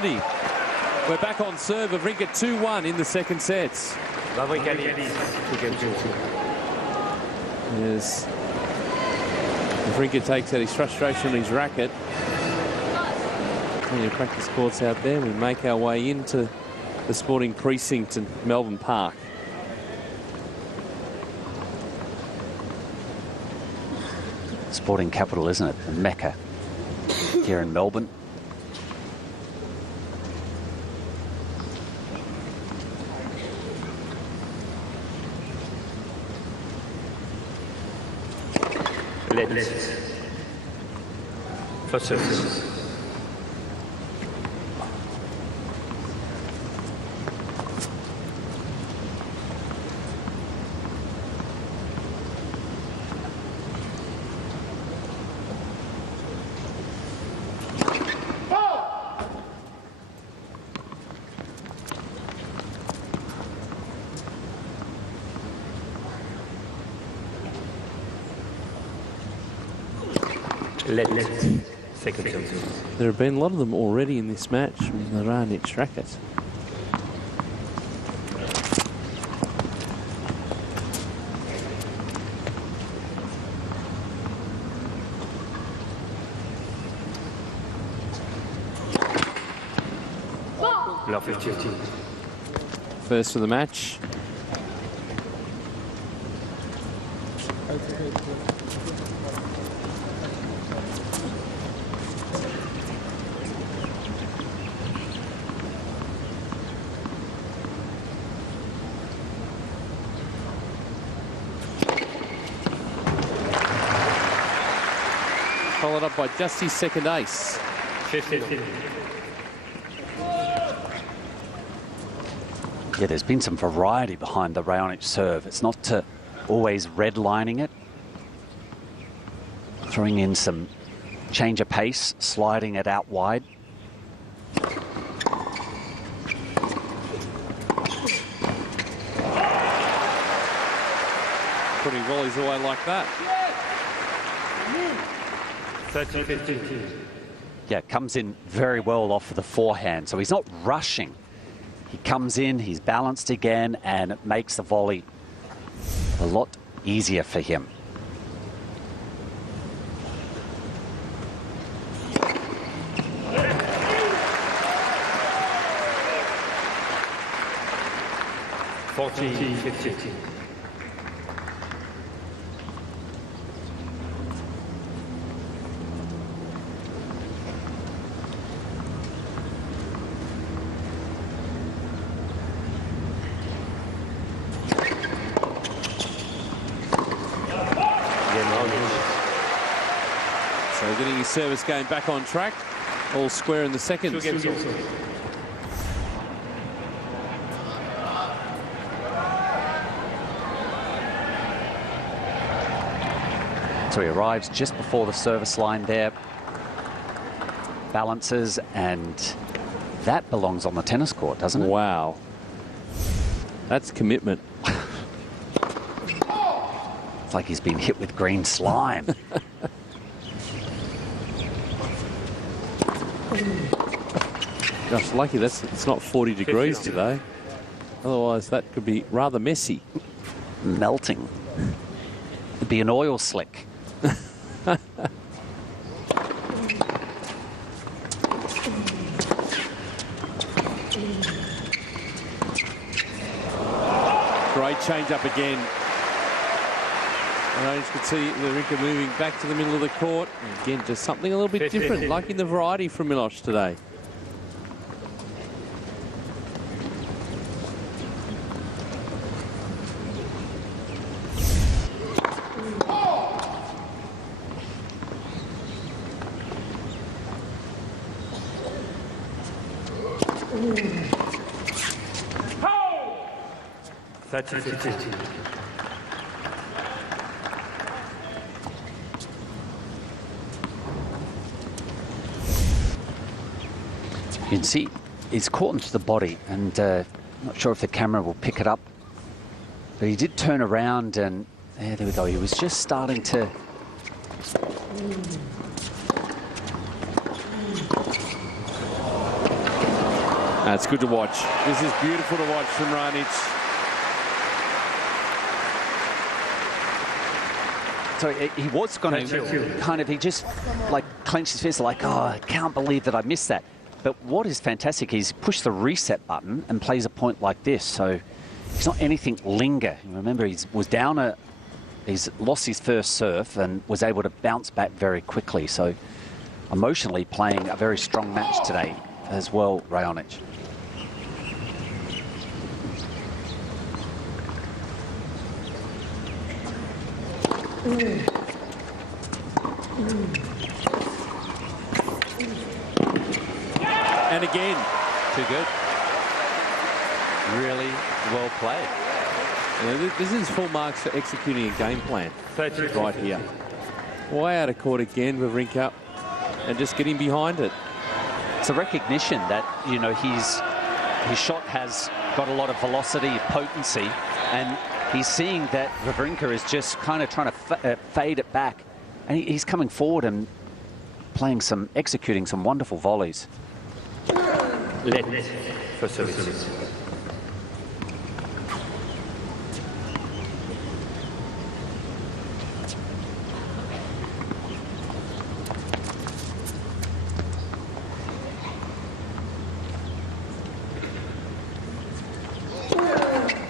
We're back on serve. Wawrinka 2-1 in the second sets. Yes. Wawrinka takes out his frustration on his racket. Plenty of practice courts out there. We make our way into the sporting precinct in Melbourne Park. Sporting capital, isn't it? The Mecca here in Melbourne. First service. Second service. There have been a lot of them already in this match from the Raonic racket. Now 50. First for the match. Followed up by just his second ace. 50. Yeah, there's been some variety behind the Raonic serve. It's not always redlining it. Throwing in some change of pace, sliding it out wide. Putting volleys away like that. 30-50. Yeah, comes in very well off of the forehand, so he's not rushing. He comes in, he's balanced again, and it makes the volley a lot easier for him. So getting his service game back on track. All square in the second. So he arrives just before the service line there. Balances, and that belongs on the tennis court, doesn't it? Wow. That's commitment. It's like he's been hit with green slime. Gosh, lucky it's not 40 degrees today. Otherwise, that could be rather messy. Melting. It'd be an oil slick. Great change up again. And I just could see Wawrinka moving back to the middle of the court. And again, just something a little bit different, liking the variety from Milos today. You can see he's caught into the body, and not sure if the camera will pick it up, but he did turn around, and there we go. He was just starting to It's good to watch. This is beautiful to watch from Raonic. So he was going to kind of, he just like clenched his fist like, oh, I can't believe that I missed that. But what is fantastic is push the reset button and plays a point like this. So he's not anything linger. Remember, he was down he's lost his first serve and was able to bounce back very quickly. So emotionally playing a very strong match today as well, Raonic. And again, Too good. Really well played. this is full marks for executing a game plan 30. right here. Way out of court again, Wawrinka, and just getting behind it. It's a recognition that, you know, his shot has got a lot of velocity, potency, and he's seeing that Wawrinka is just kind of trying to fade it back. And he's coming forward and executing some wonderful volleys. Let for service.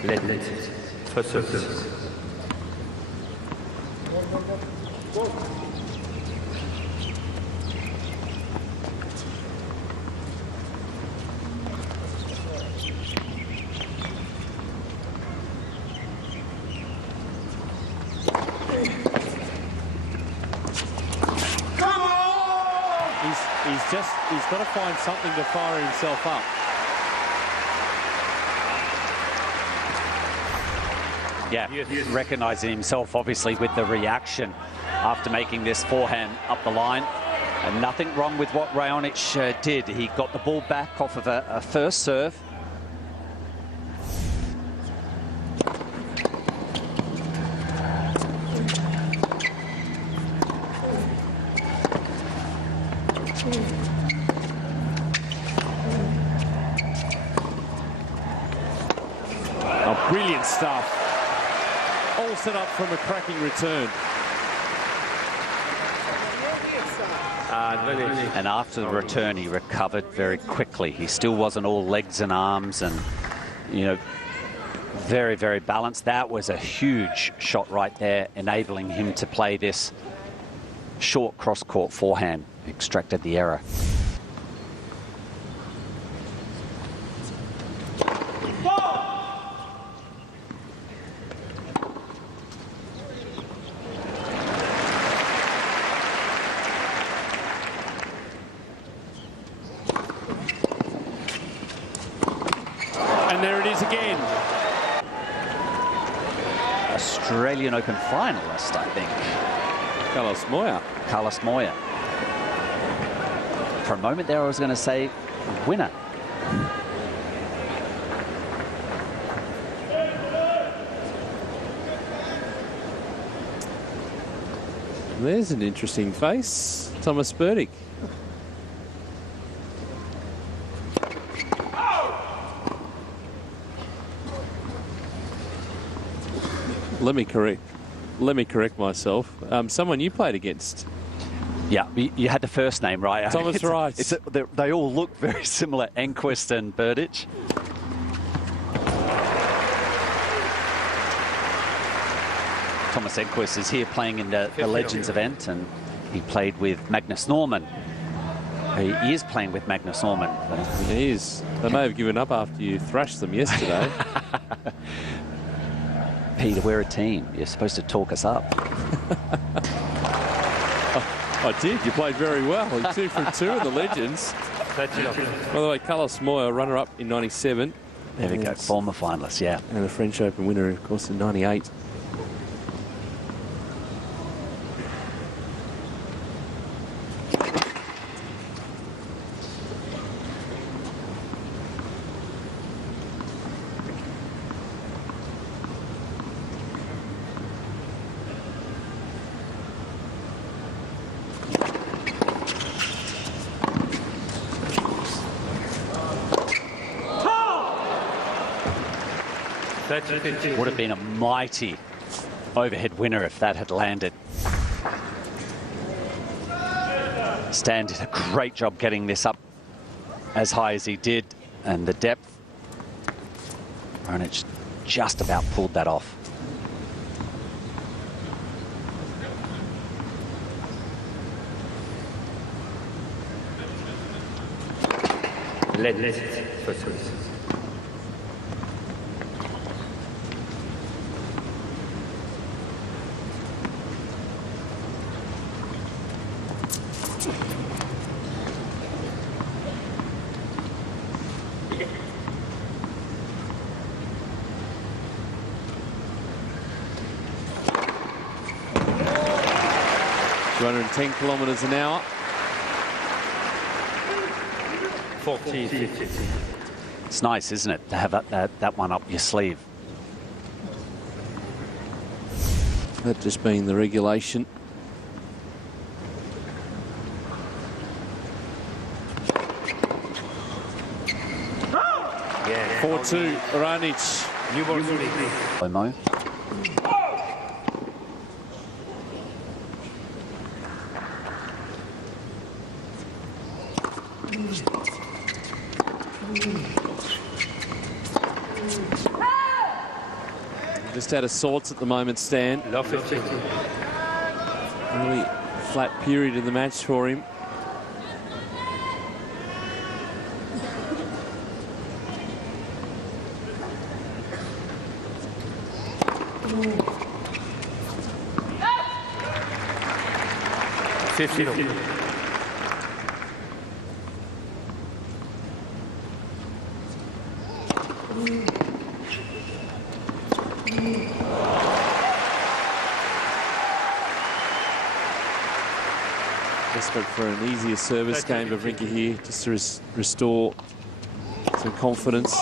Let for service. He's got to find something to fire himself up. Yeah, recognising himself obviously with the reaction after making this forehand up the line. And nothing wrong with what Raonic did. He got the ball back off of a first serve. Oh, brilliant stuff. All set up from a cracking return. And after the return, he recovered very quickly. He still wasn't all legs and arms and, you know, very, very balanced. That was a huge shot right there, enabling him to play this short cross-court forehand. Extracted the error. And there it is again. Australian Open finalist, I think. Carlos Moya. For a moment there, I was going to say winner. There's an interesting face. Thomas Burdick. Let me correct myself. Someone you played against. Yeah, you had the first name right. Thomas Wright. They all look very similar, Enquist and Burditch. Thomas Enquist is here playing in the Legends event, and he played with Magnus Norman. He is playing with Magnus Norman. He is. They may have given up after you thrashed them yesterday. Peter, we're a team. You're supposed to talk us up. I did. You played very well. 2 from 2 in the Legends. By the way, Carlos Moya, runner-up in 97. There we go. Former finalist, yeah. And a French Open winner, of course, in 98. Would have been a mighty overhead winner if that had landed. Stan did a great job getting this up as high as he did, and the depth. Raonic just about pulled that off. Let first service. $210 kilometres an hour. 40, 50. It's nice, isn't it, to have that one up your sleeve. That just being the regulation. Yeah. 4-2, Raonic. Slow-mo. Just out of sorts at the moment, Stan. Love 15. Really flat period in the match for him. Desperate for an easier service game, Wawrinka here, just to restore some confidence.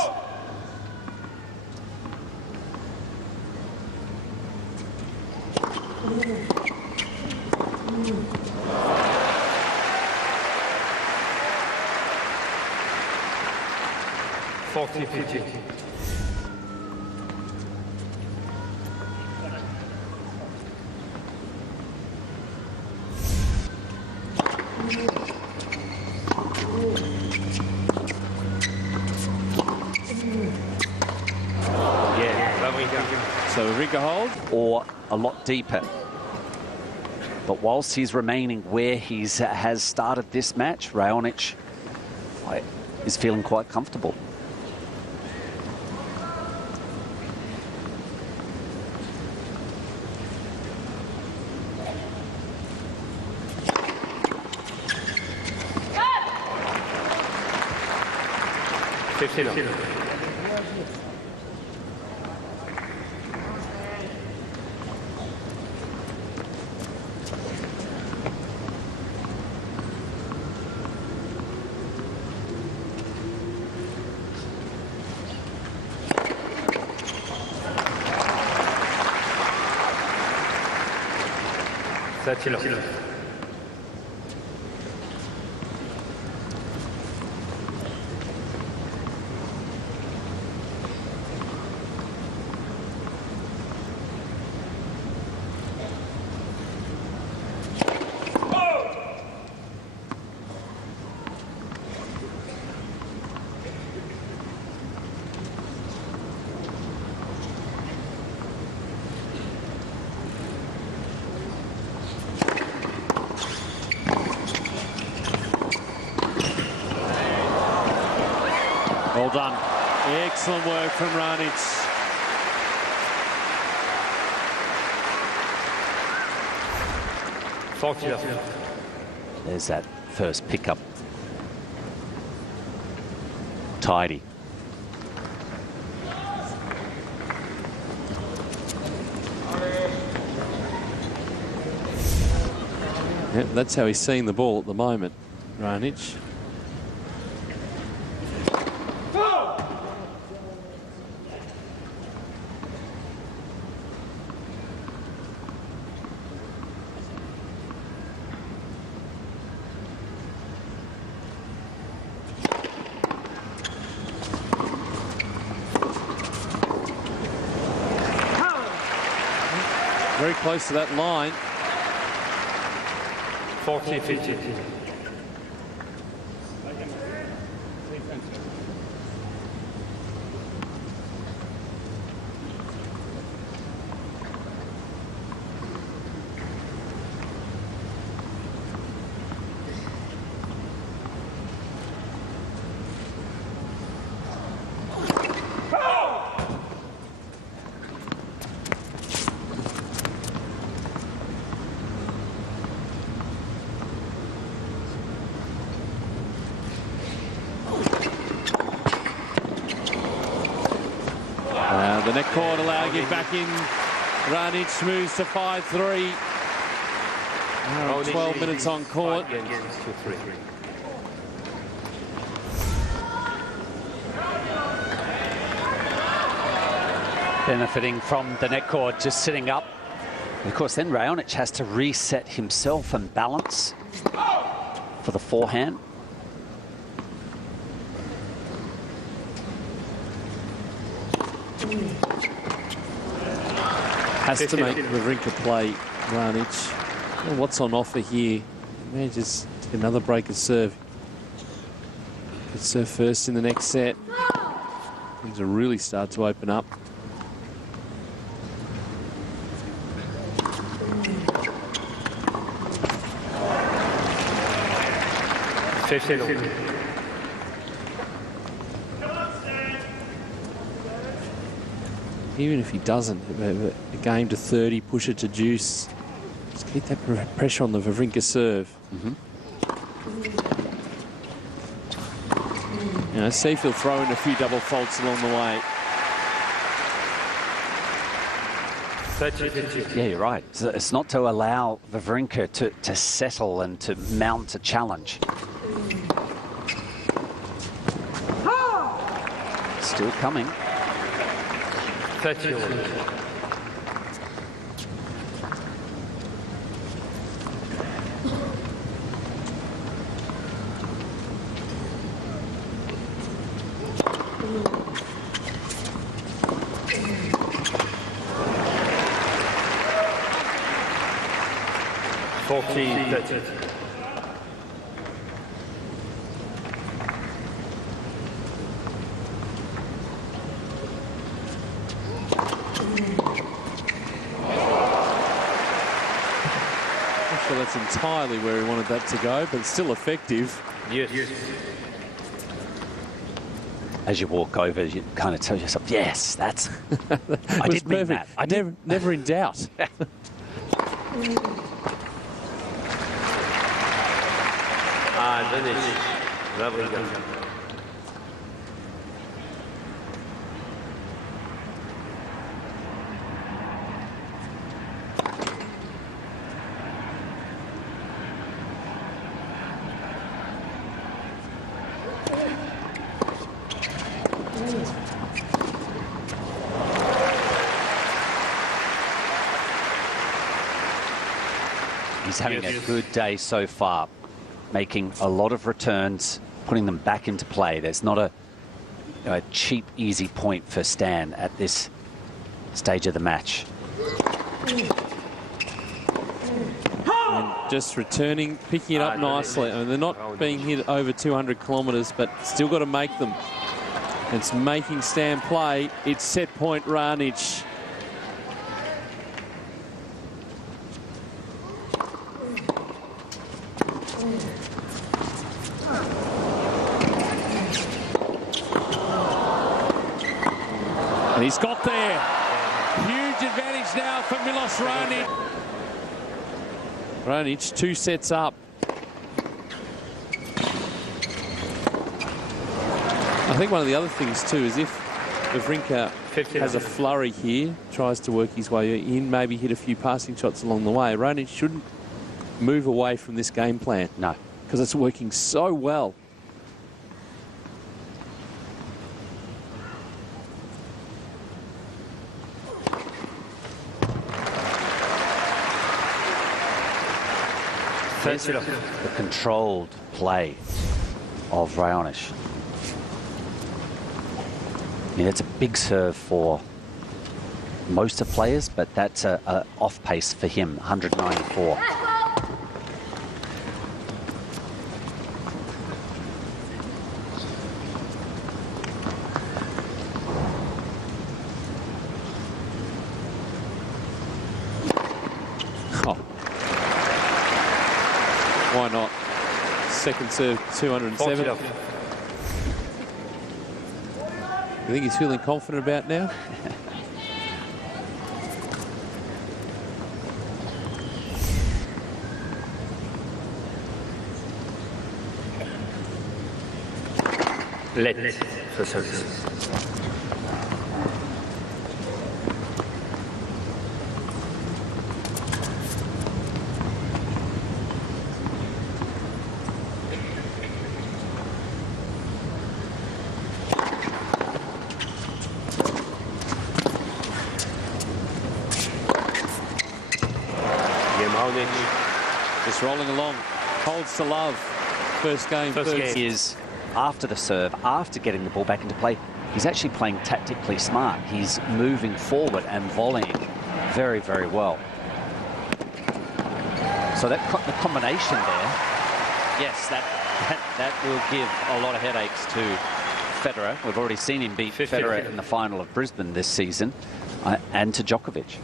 So Wawrinka hold. Or a lot deeper. But whilst he's remaining where he has started this match, Raonic is feeling quite comfortable. Well done. Excellent work from Raonic. There's that first pickup. Tidy. Yep, that's how he's seeing the ball at the moment, Raonic. very close to that line. 40-50. The neck cord allowing him back in. Raonic moves to 5-3. 12 minutes on court. Benefiting from the net cord just sitting up. And of course, then Raonic has to reset himself and balance for the forehand. Has to make Wawrinka play Raonic. Well, what's on offer here? Manages another break of serve. Could serve first in the next set. Things will really start to open up. Even if he doesn't, a game to 30, push it to deuce. Just keep that pressure on the Wawrinka serve. You know, see if he'll throw in a few double faults along the way. Yeah, you're right. It's not to allow Wawrinka to settle and to mount a challenge. Still coming. 30. Well, that's entirely where he wanted that to go, but it's still effective. Yes. As you walk over, you kind of tell yourself, yes, that's... I did mean that. I never in doubt. He's having a good day so far, making a lot of returns, putting them back into play. There's not a cheap, easy point for Stan at this stage of the match. And just returning, picking it up nicely. I mean, they're not being hit over 200 kilometres, but still got to make them. It's making Stan play. It's set point Raonic. And he's got there. Huge advantage now for Milos Raonic. Raonic 2 sets up. I think one of the other things too is if Wawrinka has a flurry here, tries to work his way in, maybe hit a few passing shots along the way, Raonic shouldn't move away from this game plan. No. Because it's working so well. The controlled play of Raonic. I mean, it's a big serve for most of players, but that's a off pace for him, 194. Oh. Why not? Second serve, 207. You think he's feeling confident about now? Let for service. Just rolling along, holds to love. First game. Is after the serve, after getting the ball back into play, he's actually playing tactically smart. He's moving forward and volleying very, very well. So that the combination there, yes, that will give a lot of headaches to Federer. We've already seen him beat Federer in the final of Brisbane this season, and to Djokovic.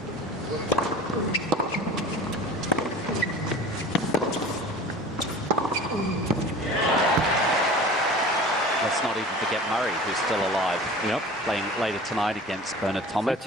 Let's not even forget Murray, who's still alive. Yep. Playing later tonight against Bernard Thomas.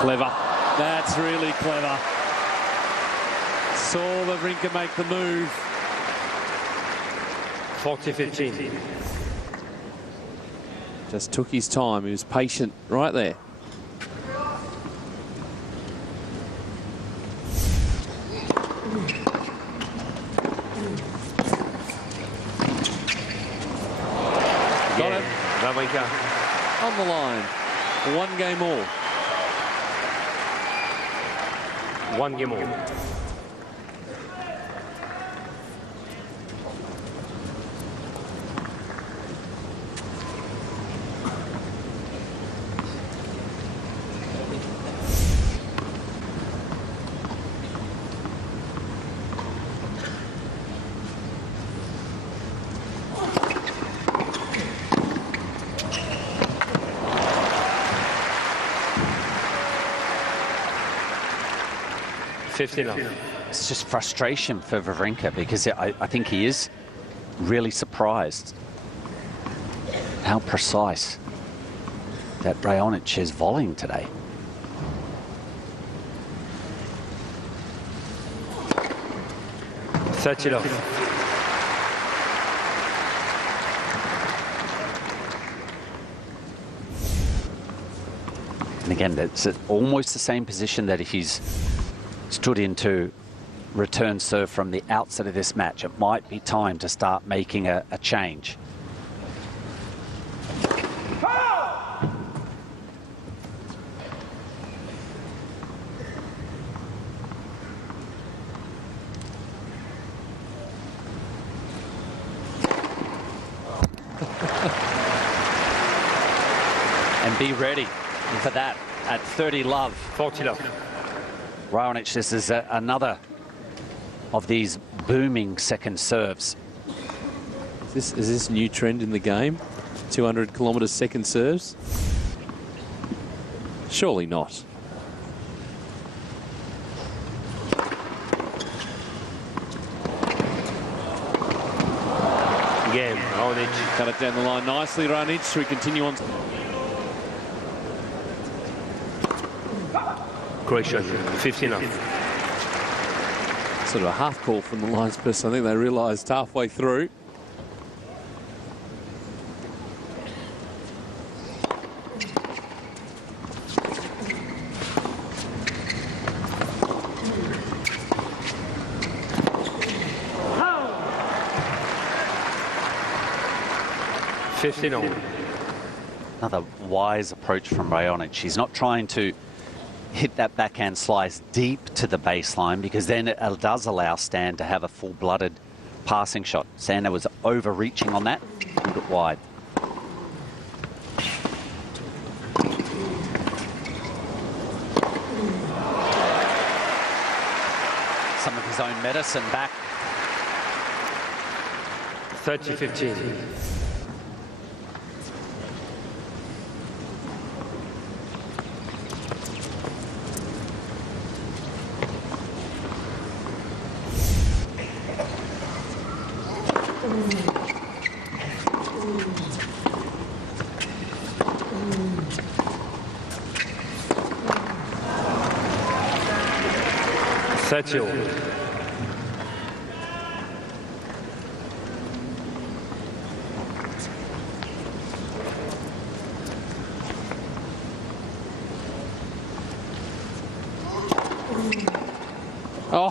Clever. That's really clever. Saw Wawrinka make the move. 40-15. Just took his time. He was patient right there. Got it. Wawrinka. On the line. 1 game all. 1 game all. It's just frustration for Wawrinka, because I think he is really surprised how precise that Raonic is volleying today. And again, that's almost the same position that he's stood into return serve from the outset of this match. It might be time to start making a change. And be ready for that at 30 love. 40 love. Raonic, this is another of these booming second serves. Is this a new trend in the game? 200-kilometre second serves? Surely not. Game, Raonic. Cut it down the line nicely, Raonic. Should we continue on? Correction, 15 off. Sort of a half call from the lines person. I think they realised halfway through. Another wise approach from Raonic. She's not trying to hit that backhand slice deep to the baseline, because then it does allow Stan to have a full-blooded passing shot. Stan was overreaching on that, pulled it wide. Some of his own medicine back. 30-15. Oh,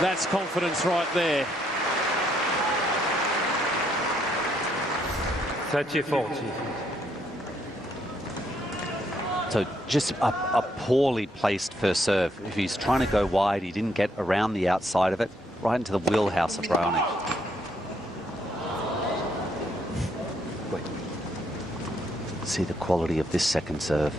that's confidence right there. 30-40. So just a poorly placed first serve. If he's trying to go wide, he didn't get around the outside of it, right into the wheelhouse of Raonic. See the quality of this second serve.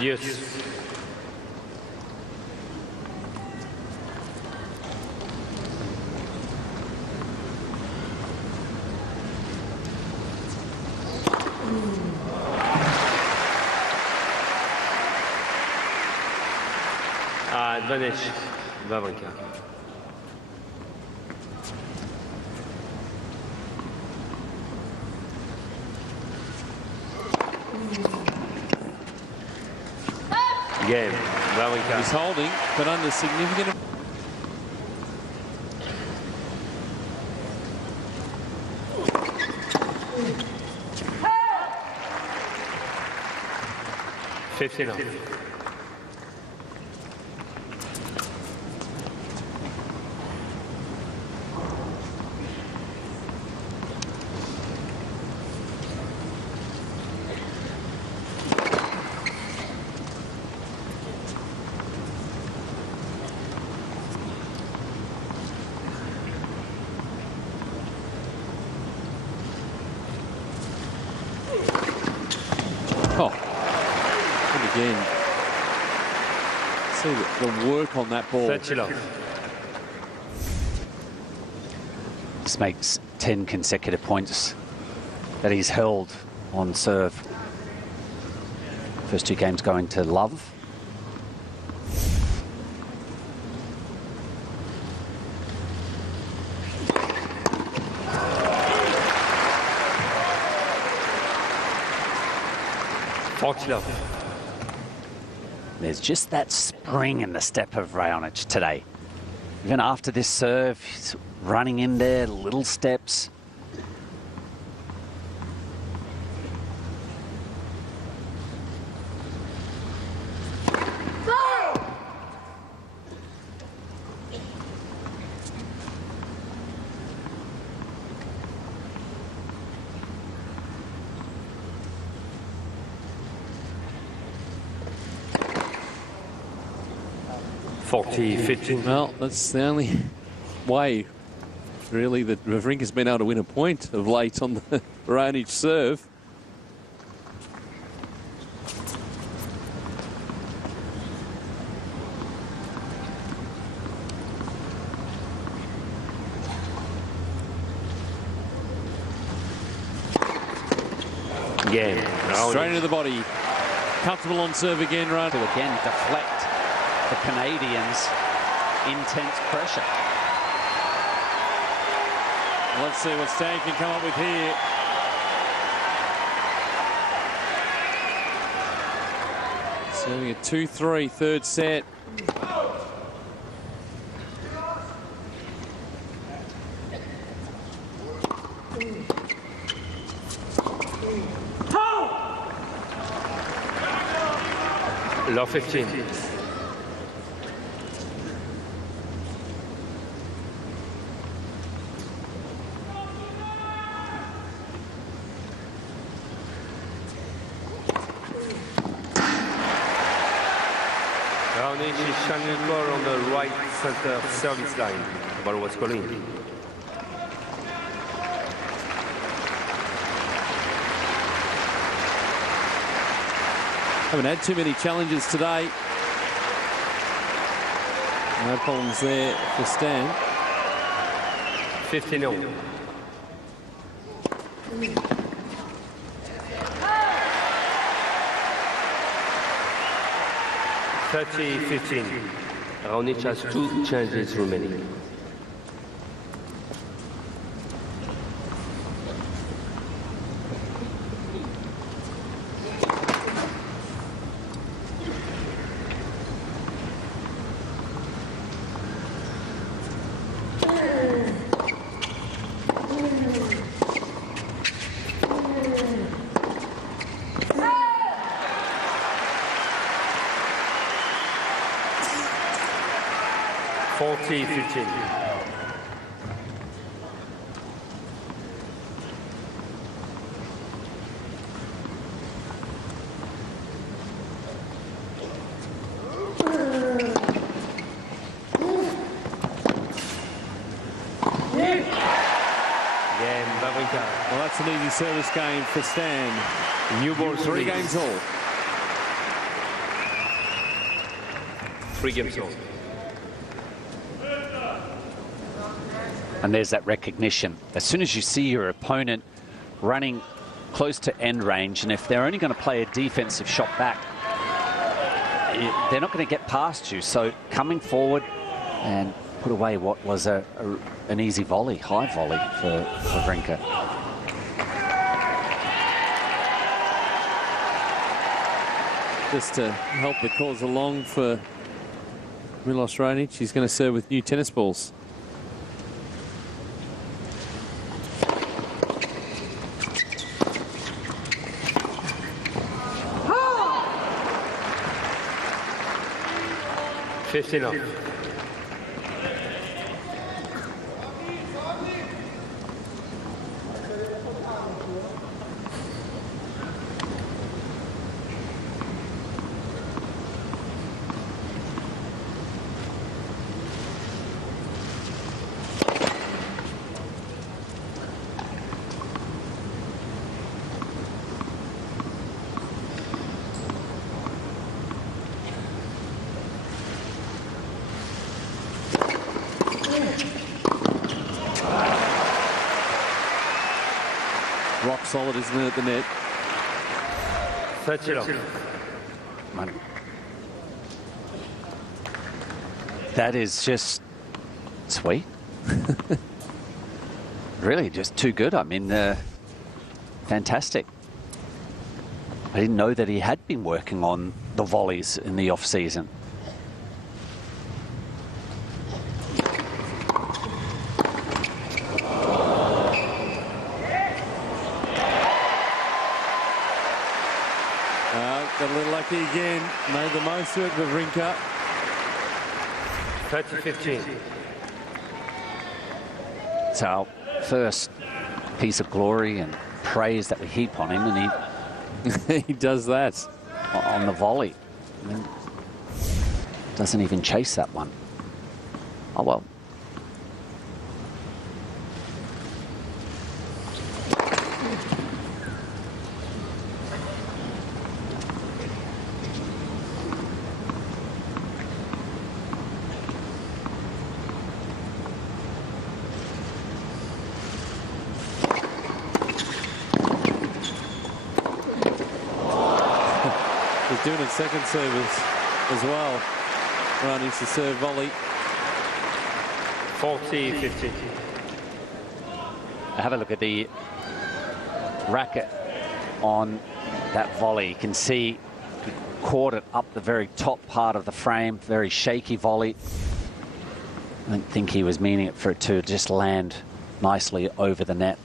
Yes. Advantage, Wawrinka. Game, Wawrinka. He's holding, but under significant... Oh, and again, see the work on that ball. This makes 10 consecutive points that he's held on serve. First two games going to Love. There's just that spring in the step of Raonic today. Even after this serve, he's running in there, little steps. Well, that's the only way, really, that Wawrinka's been able to win a point of late on the Raonic serve. Game. Straight into the body. Comfortable on serve again, Raonic. To again deflect the Canadians' intense pressure. Let's see what Stan can come up with here. Serving a 2-3 third set. Love 15. Raonic is shining ball on the right center service line. Ball was calling. Haven't had too many challenges today. No problems there for Stan. 15-0. (30-15). Raonic has 2 changes remaining. Well, that's an easy service game for Stan. New ball 3 games all. 3 games all. And there's that recognition. As soon as you see your opponent running close to end range, and if they're only going to play a defensive shot back, they're not going to get past you. So coming forward and put away what was an easy volley, high volley for Wawrinka. Just to help the cause along for Milos Raonic, he's going to serve with new tennis balls. (15-0). Rock solid, isn't it, at the net? 30-0. That is just sweet. Really, just too good. I mean, fantastic. I didn't know that he had been working on the volleys in the off-season. Got a little lucky again. Made the most of it, Wawrinka. 30-15. It's our first piece of glory and praise that we heap on him, and He does that. on the volley. I mean, doesn't even chase that one. Oh, well. He's doing it second service as well. Raonic to serve volley. 40-50. Have a look at the racket on that volley. You can see he caught it up the very top part of the frame. Very shaky volley. I don't think he was meaning it for it to just land nicely over the net.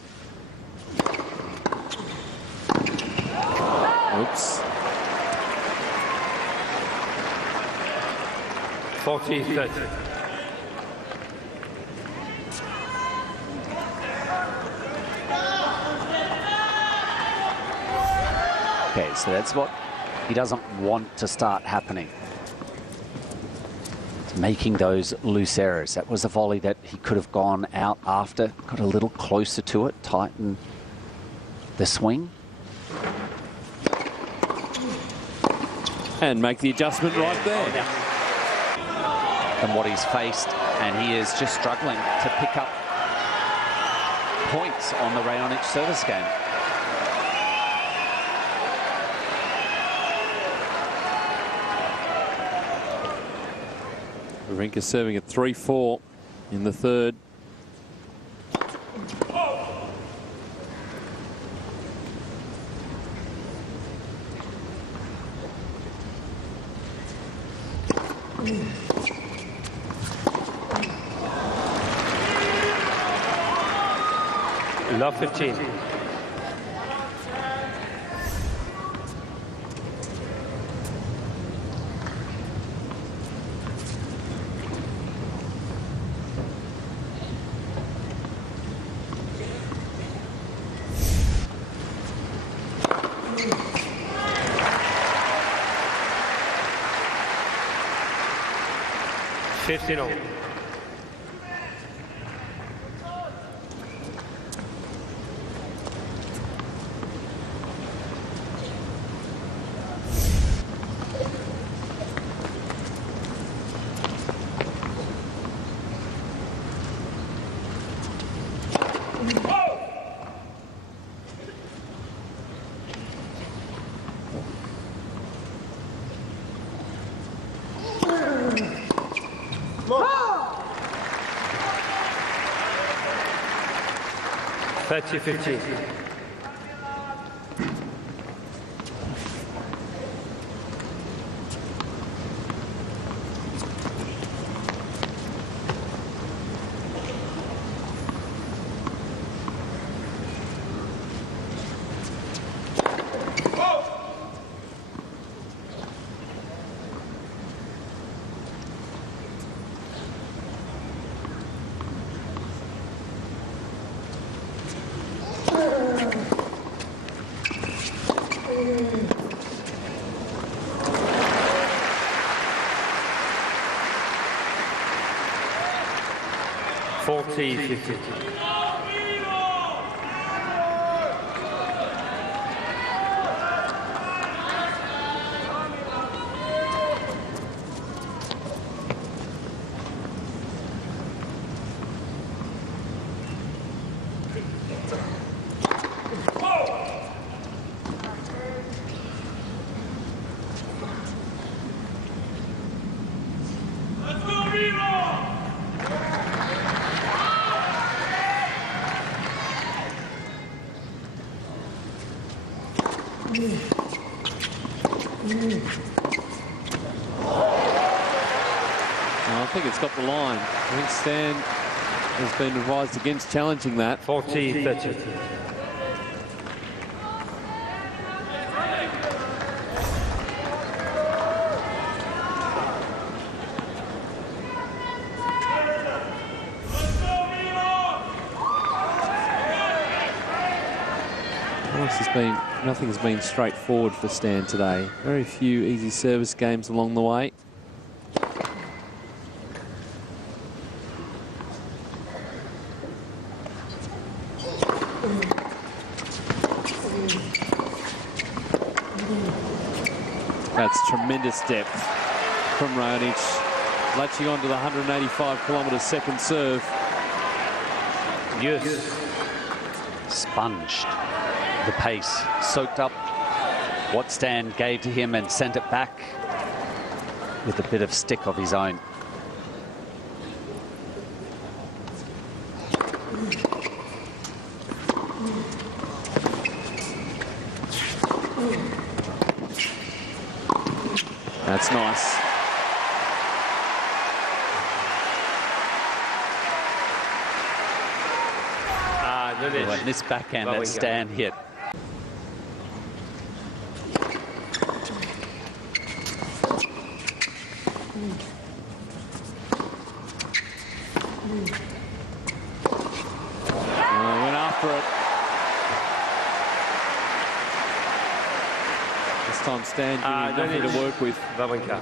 Oops. 40-30. Okay, so that's what he doesn't want to start happening. It's making those loose errors. That was a volley that he could have gone out after, got a little closer to it, tighten the swing. And make the adjustment right there. And what he's faced, and he is just struggling to pick up points on the Raonic service game. Wawrinka serving at 3-4 in the third. Love 15. $15. $30-15. $40-50. I think it's got the line. I think Stan has been advised against challenging that. 40-30. Nothing's been straightforward for Stan today. Very few easy service games along the way. That's tremendous depth from Raonic, latching onto the 185-kilometre second serve. Yes. Sponged the pace, soaked up what Stan gave to him and sent it back. with a bit of stick of his own. That's nice. Well, this backhand that Stan hit. Went after it. This time Stan nothing to work with. Wawrinka.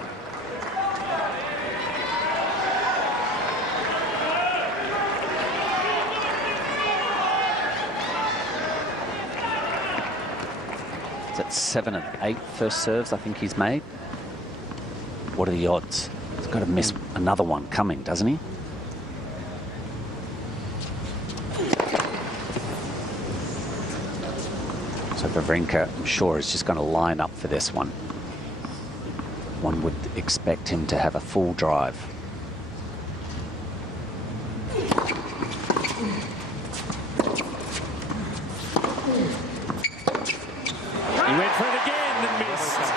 At 7 of 8 first serves I think he's made. What are the odds? He's got to miss another one coming, doesn't he? So Wawrinka, I'm sure, is just going to line up for this one. One would expect him to have a full drive. He went for it again and missed.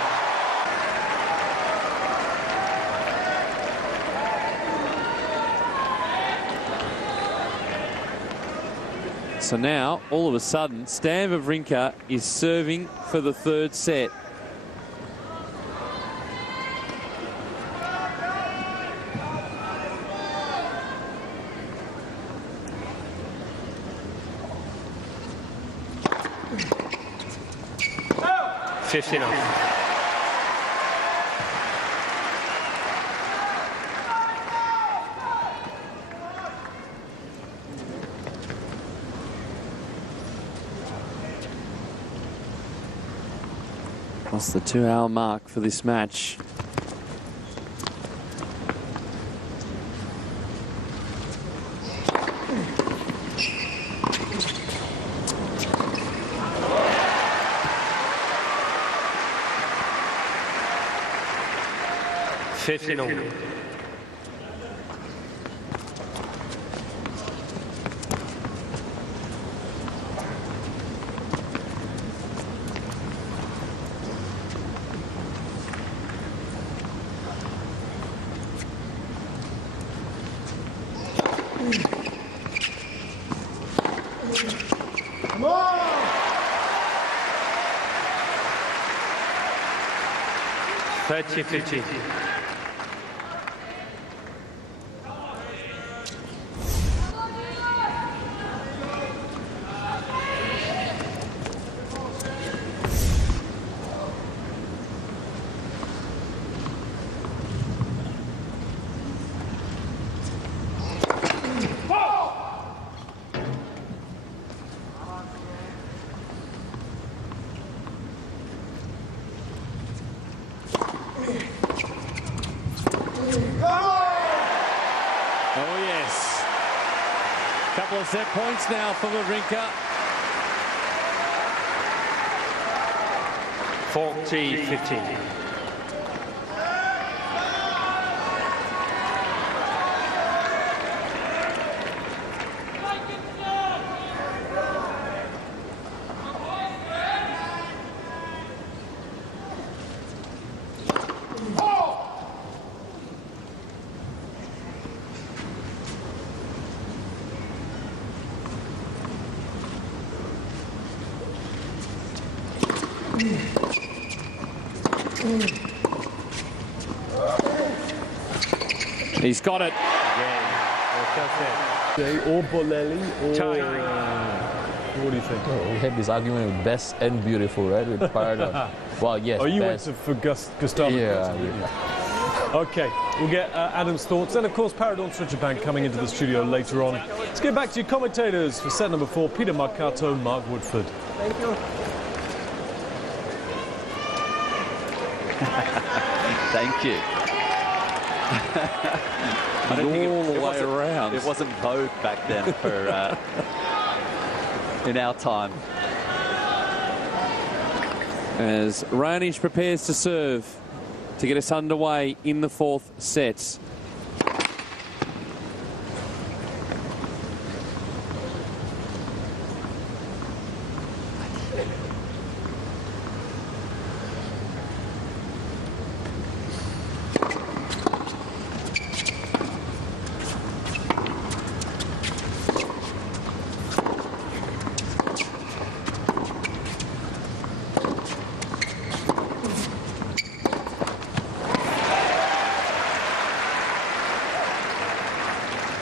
So now, all of a sudden, Stan Wawrinka is serving for the third set. What's the 2-hour mark for this match? Come on! 30-15. Oh, yes. Couple of set points now for Wawrinka. 40-15. He's got it. Or Bolelli, or... What do you think? We had this argument with best and beautiful, right? With Paragon. Well, yes, Oh, you best. went for Gustavo. Yeah. Okay, we'll get Adam's thoughts. And, of course, Paradon Switcherbank coming into the studio later on. Let's get back to your commentators for set number 4, Peter Marcato, Mark Woodford. Thank you. Thank you. I don't think All the way around. It wasn't vogue back then for in our time. As Raonic prepares to serve. to get us underway in the fourth set.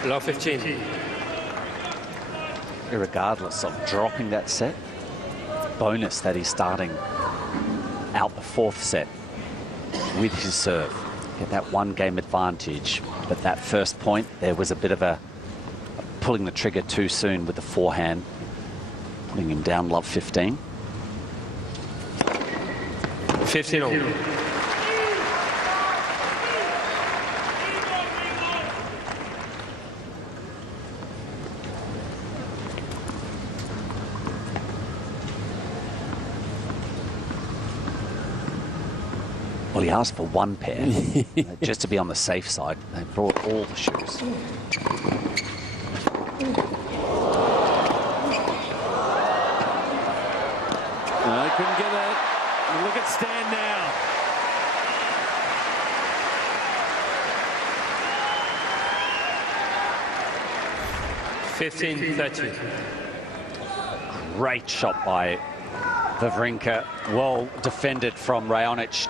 Love 15. Irregardless of dropping that set, bonus that he's starting out the fourth set with his serve. Get that one game advantage, but that first point, there was a bit of a pulling the trigger too soon with the forehand, putting him down love 15. 15 all. Well, he asked for one pair, just to be on the safe side. They brought all the shoes. No, he couldn't get it. Look at Stan now. $15-30. Great shot by Wawrinka. Well defended from Raonic.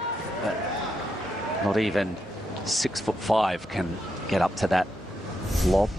Not even 6'5" can get up to that lob.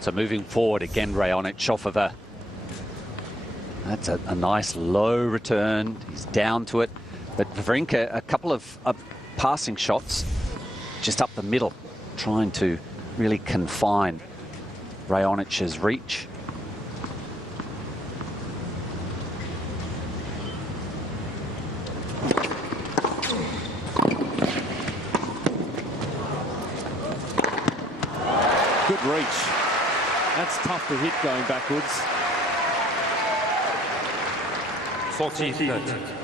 So moving forward again, Raonic off of that's a nice low return. He's down to it, but Wawrinka, a couple of passing shots just up the middle, trying to really confine Raonic's reach. Good reach. That's tough to hit going backwards. 40-30.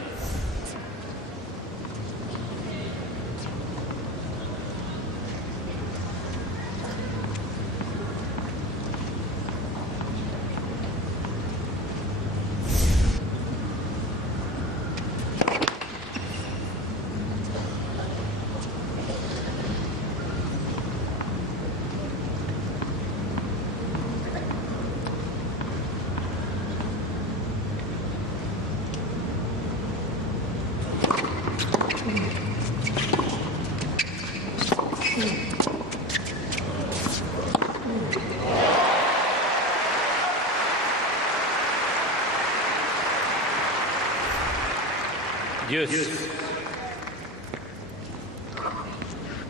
Yes.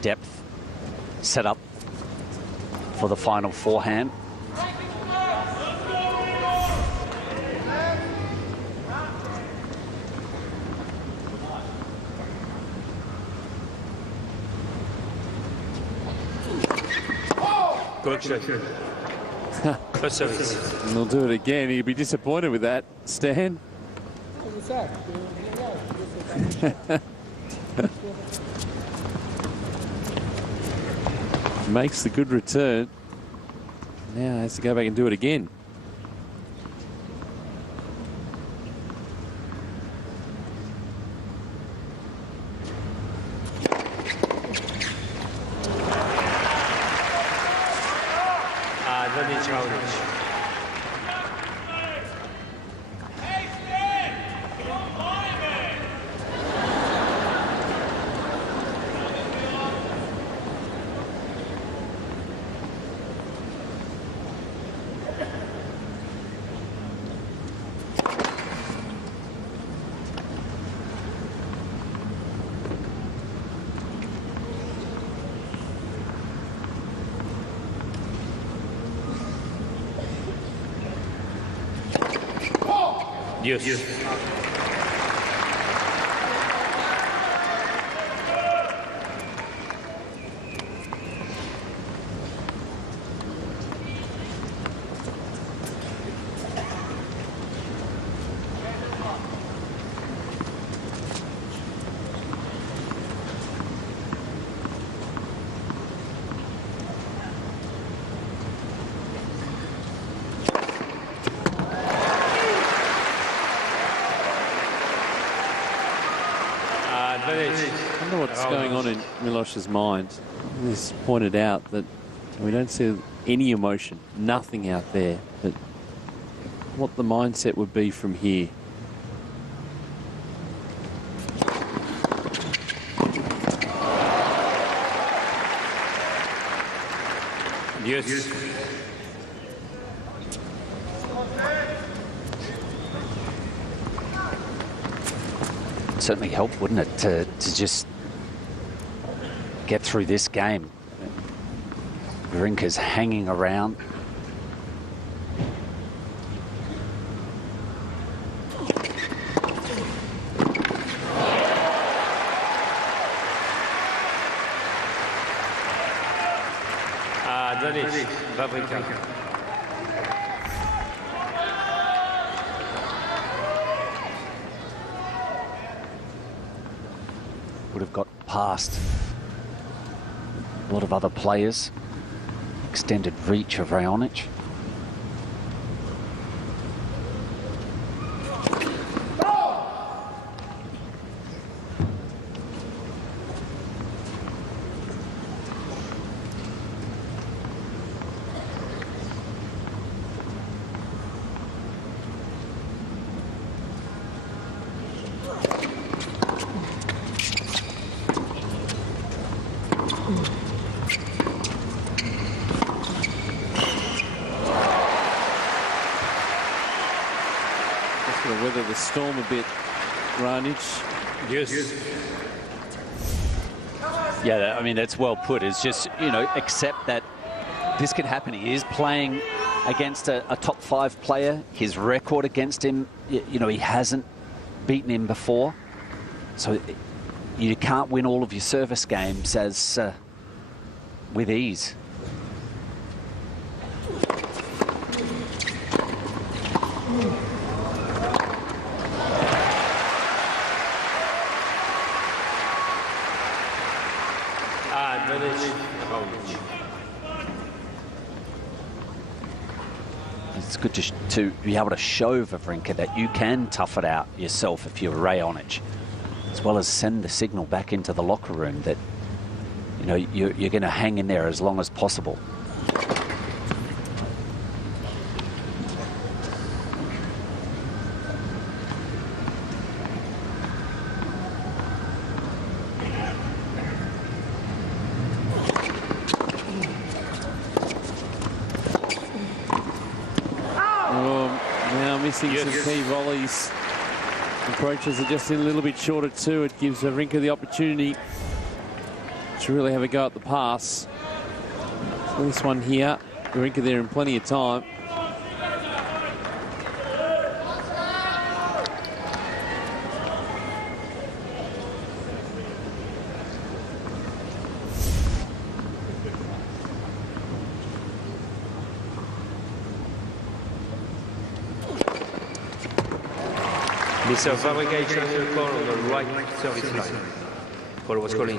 Depth set up for the final forehand. Good shot. Good service. And they'll do it again. He'd be disappointed with that, Stan. Makes the good return. Now has to go back and do it again. Milos Raonic. Yes. I wonder what's going on in Milos's mind. He's pointed out that we don't see any emotion, nothing out there, but what the mindset would be from here. Yes. Certainly help, wouldn't it, to just get through this game. Wawrinka's hanging around. Stanislas Wawrinka. Would have got past a lot of other players. Extended reach of Raonic. Just going to weather the storm a bit, Raonic. Yes. Yeah, I mean, that's well put. It's just, you know, accept that this can happen. He is playing against a top 5 player. His record against him, you know, he hasn't beaten him before. So you can't win all of your service games as with ease. Milos Raonic. It's good to be able to show Wawrinka that you can tough it out yourself if you're Raonic, as well as send the signal back into the locker room that, you know, you're going to hang in there as long as possible. Now missing some key volleys. Approaches are just in a little bit shorter too. It gives Wawrinka the opportunity to really have a go at the pass. So this one here, Wawrinka there in plenty of time. Mr. Wawrinka is trying to call on the right service line. Paul was calling.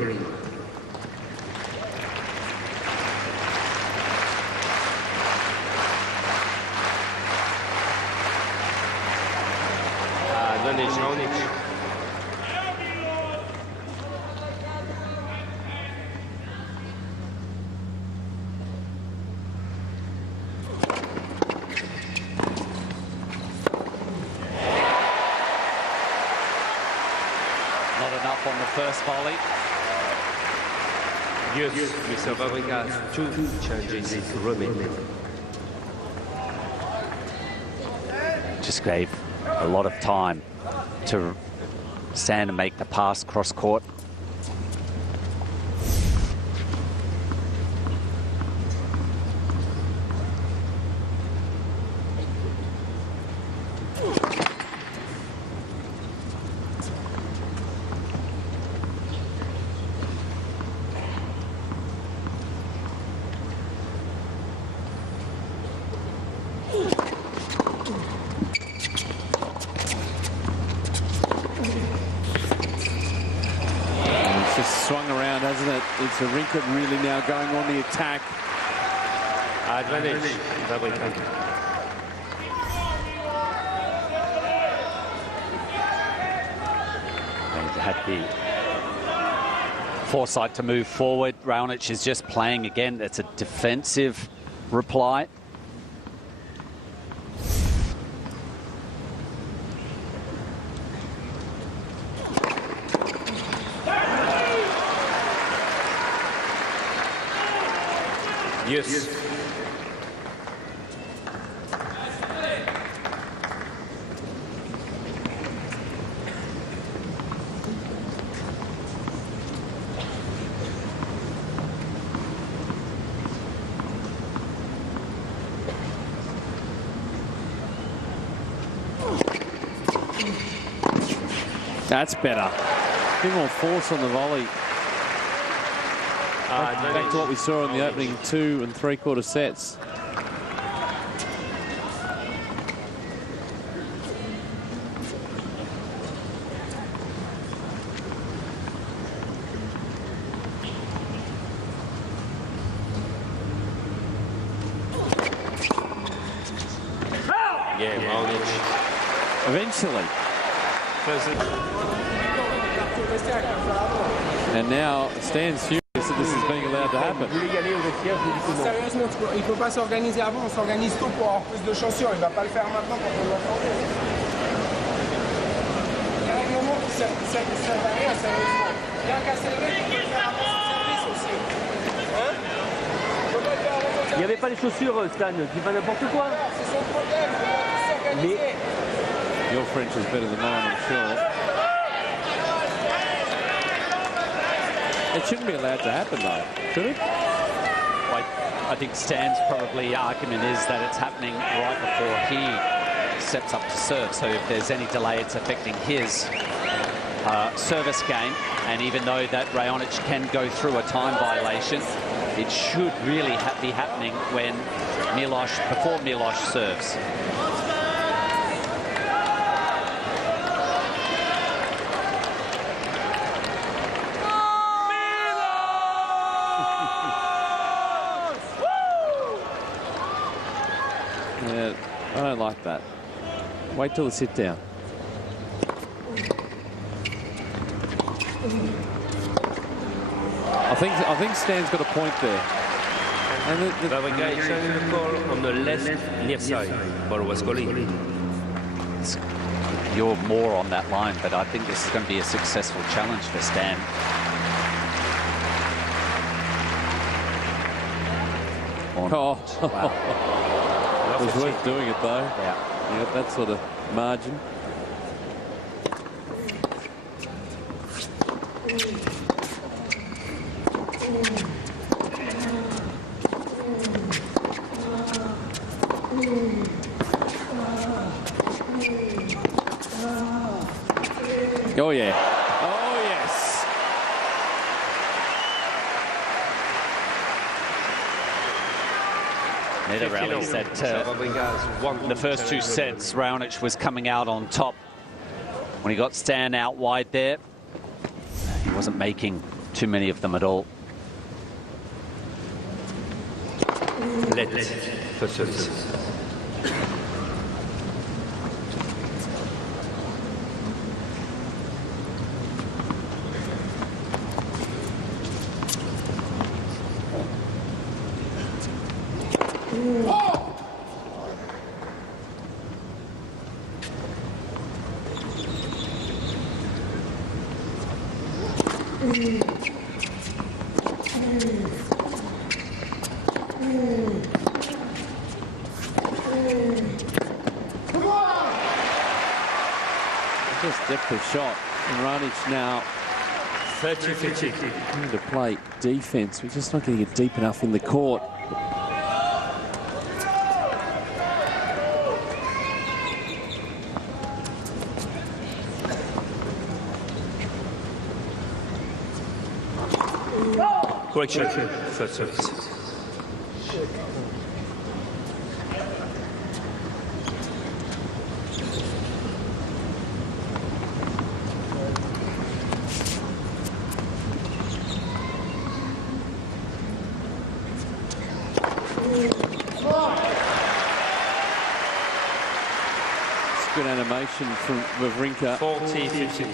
Milos Raonic. Not enough on the first volley. Yes, Mr. Wawrinka has 2 challenges remaining. Just gave a lot of time to stand and make the pass cross court. swung around, hasn't it? It's Wawrinka really now going on the attack. Advantage. Wawrinka. Had the foresight to move forward. Raonic is just playing again. It's a defensive reply. Yes. That's better. A bit more force on the volley. Back to what we saw in the opening 2 3/4 sets. Yeah, Raonic. Eventually. And now Stan's furious that this is being allowed to happen. Sérieusement, il ne peut pas s'organiser avant, on s'organise tôt pour avoir plus de chaussures. Il ne va pas le faire maintenant quand on doit tenter. Il y a un règlement qui sert à rien, sérieusement. Il y a un qu'accélérer qui peut le faire avant son service aussi. Hein? Il ne peut pas le faire avant son service. Il n'y avait pas les chaussures, Stan, tu fais n'importe quoi. C'est son problème, il doit s'organiser. Your French is better than mine, I'm sure. It shouldn't be allowed to happen, though, should it? I think Stan's probably argument is that it's happening right before he steps up to serve. So if there's any delay, it's affecting his service game. And even though that Raonic can go through a time violation, it should really be happening when before Milos serves. Yeah, I don't like that. Wait till the sit down. I think Stan's got a point there. And Wawrinka is shining the call on the left near side. Ball was calling. You're more on that line, but I think this is going to be a successful challenge for Stan. oh, Wow. it was worth doing it though. Yeah. You got that sort of margin. Oh yeah. Oh yes. Neda rally said the first 2 sets, Raonic was coming out on top. When he got Stan out wide there, he wasn't making too many of them at all. Let for service. Just depth of shot. And Raonic now 30-50. to play defense. We're just not getting it deep enough in the court. Correction. First service. animation from Wawrinka. 40-50.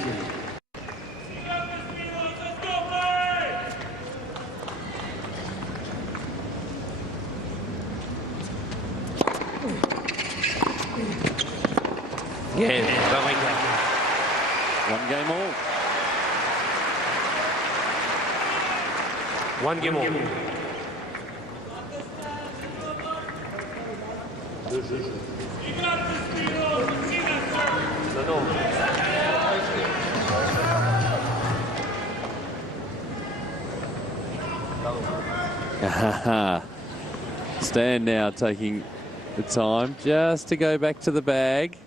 Game, Wawrinka. 1 game all. 1 game all. Stan now taking the time just to go back to the bag.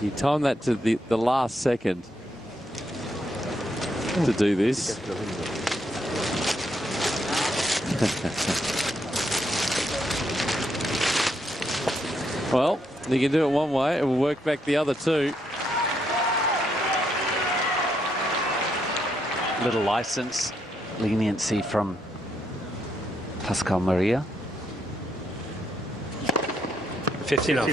He timed that to the last second to do this. Well, you can do it one way, it will work back the other two. Little license, leniency from Pascal Maria. 15 up.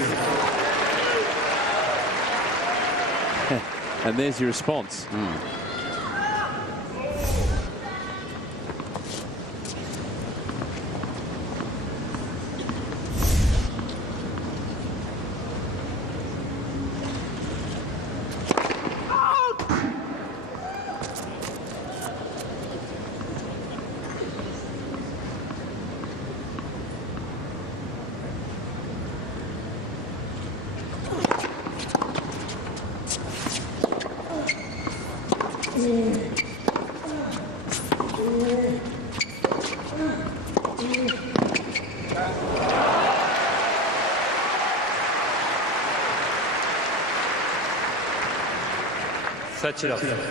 And there's your response. Such enough. Enough.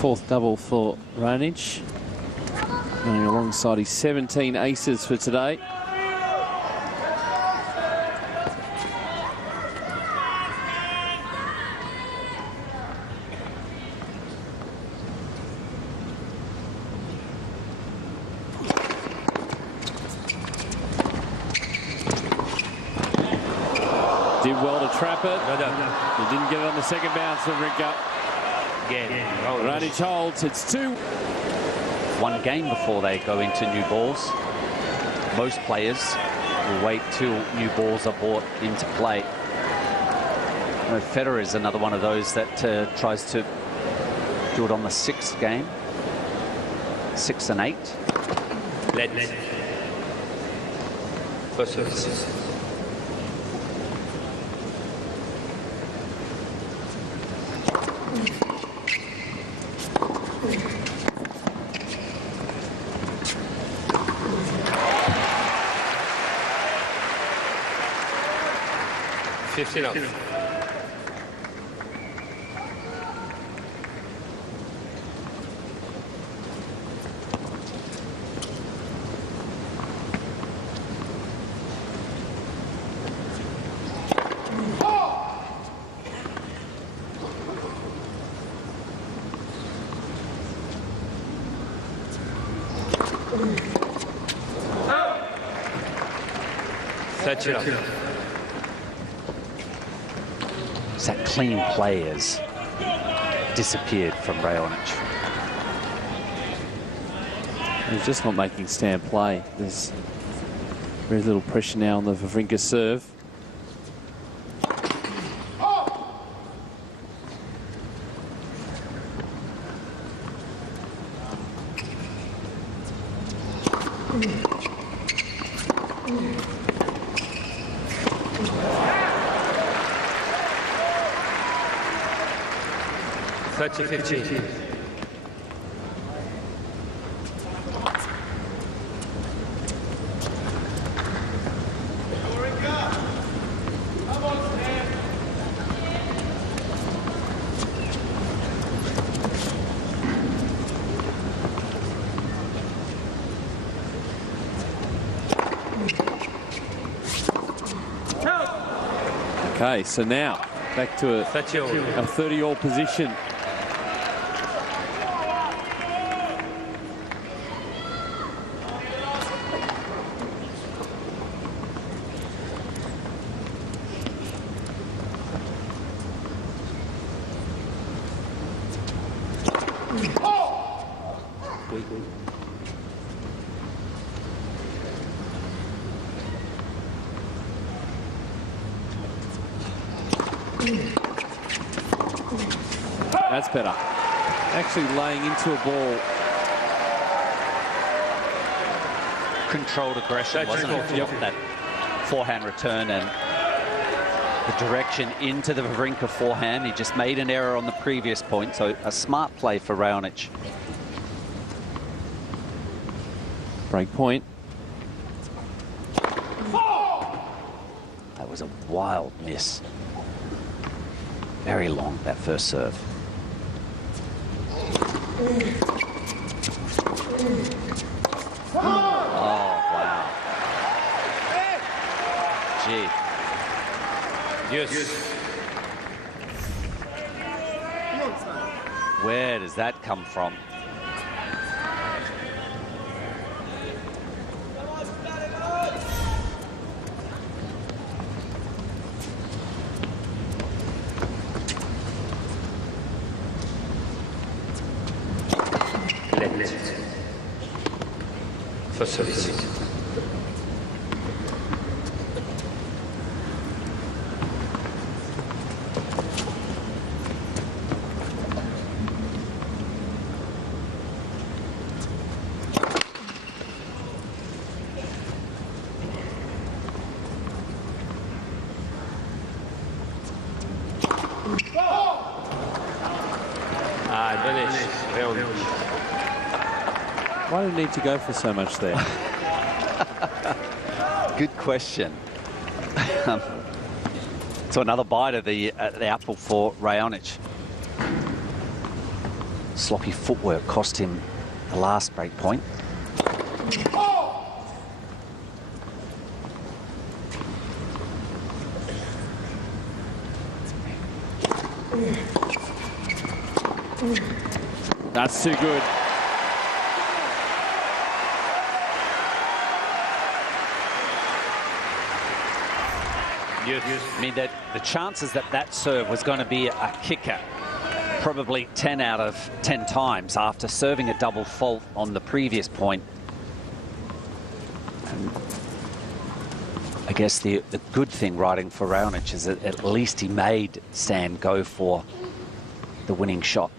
Fourth double for Raonic, going alongside his 17 aces for today. Did well to trap it. He didn't get it on the second bounce for Wawrinka. Raonic holds, it's 2. 1 game before they go into new balls. Most players will wait till new balls are brought into play. You know, Federer is another one of those that tries to do it on the 6th game. 6 and 8. Let. First service. Enough. Such enough. It's that clean play has disappeared from Raonic. He's just not making Stan play. There's very little pressure now on the Wawrinka serve. 30-15. Okay, so now back to a 30-all position. That's better. Actually laying into a ball. Controlled aggression, wasn't it? Yep. That forehand return and the direction into the Wawrinka forehand. He just made an error on the previous point, so a smart play for Raonic. Break point. That was a wild miss. Very long, that first serve. Oh, wow. Gee. Yes. Where does that come from? First service. Advantage, Raonic. Why did he need to go for so much there? Good question. So another bite of the apple for Raonic. Sloppy footwork cost him the last break point. That's too good. I mean, that the chances that that serve was going to be a kicker, probably 10 out of 10 times after serving a double fault on the previous point. And I guess the good thing riding for Raonic is that at least he made Stan go for the winning shot.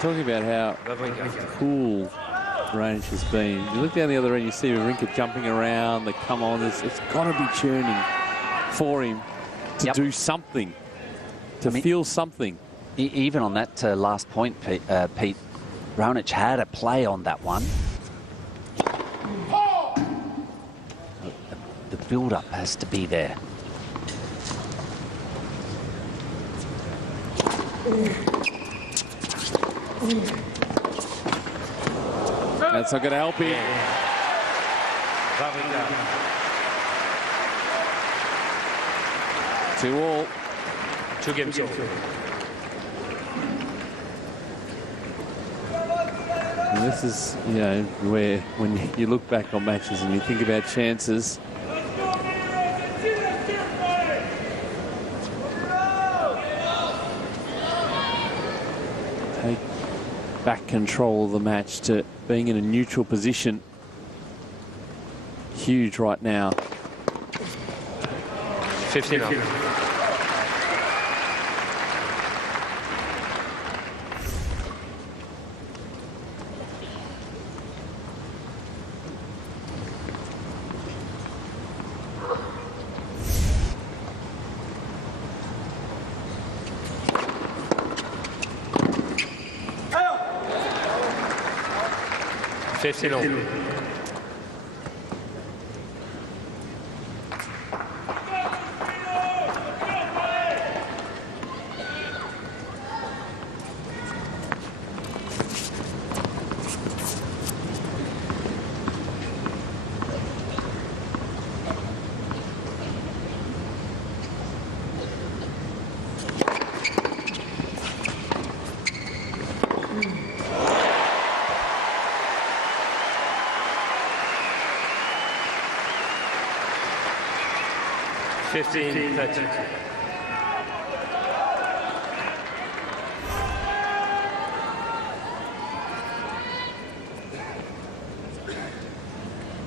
Talking about how cool Raonic has been. You look down the other end, you see Wawrinka jumping around. They come on. It's got to be churning for him to do something, to feel something. Even on that last point, Pete, Raonic had a play on that one. The build-up has to be there. That's not going to help him. 2-all. 2 games over. And this is, you know, where when you look back on matches and you think about chances, take back control of the match to being in a neutral position. Huge right now. 15 up. 15 all.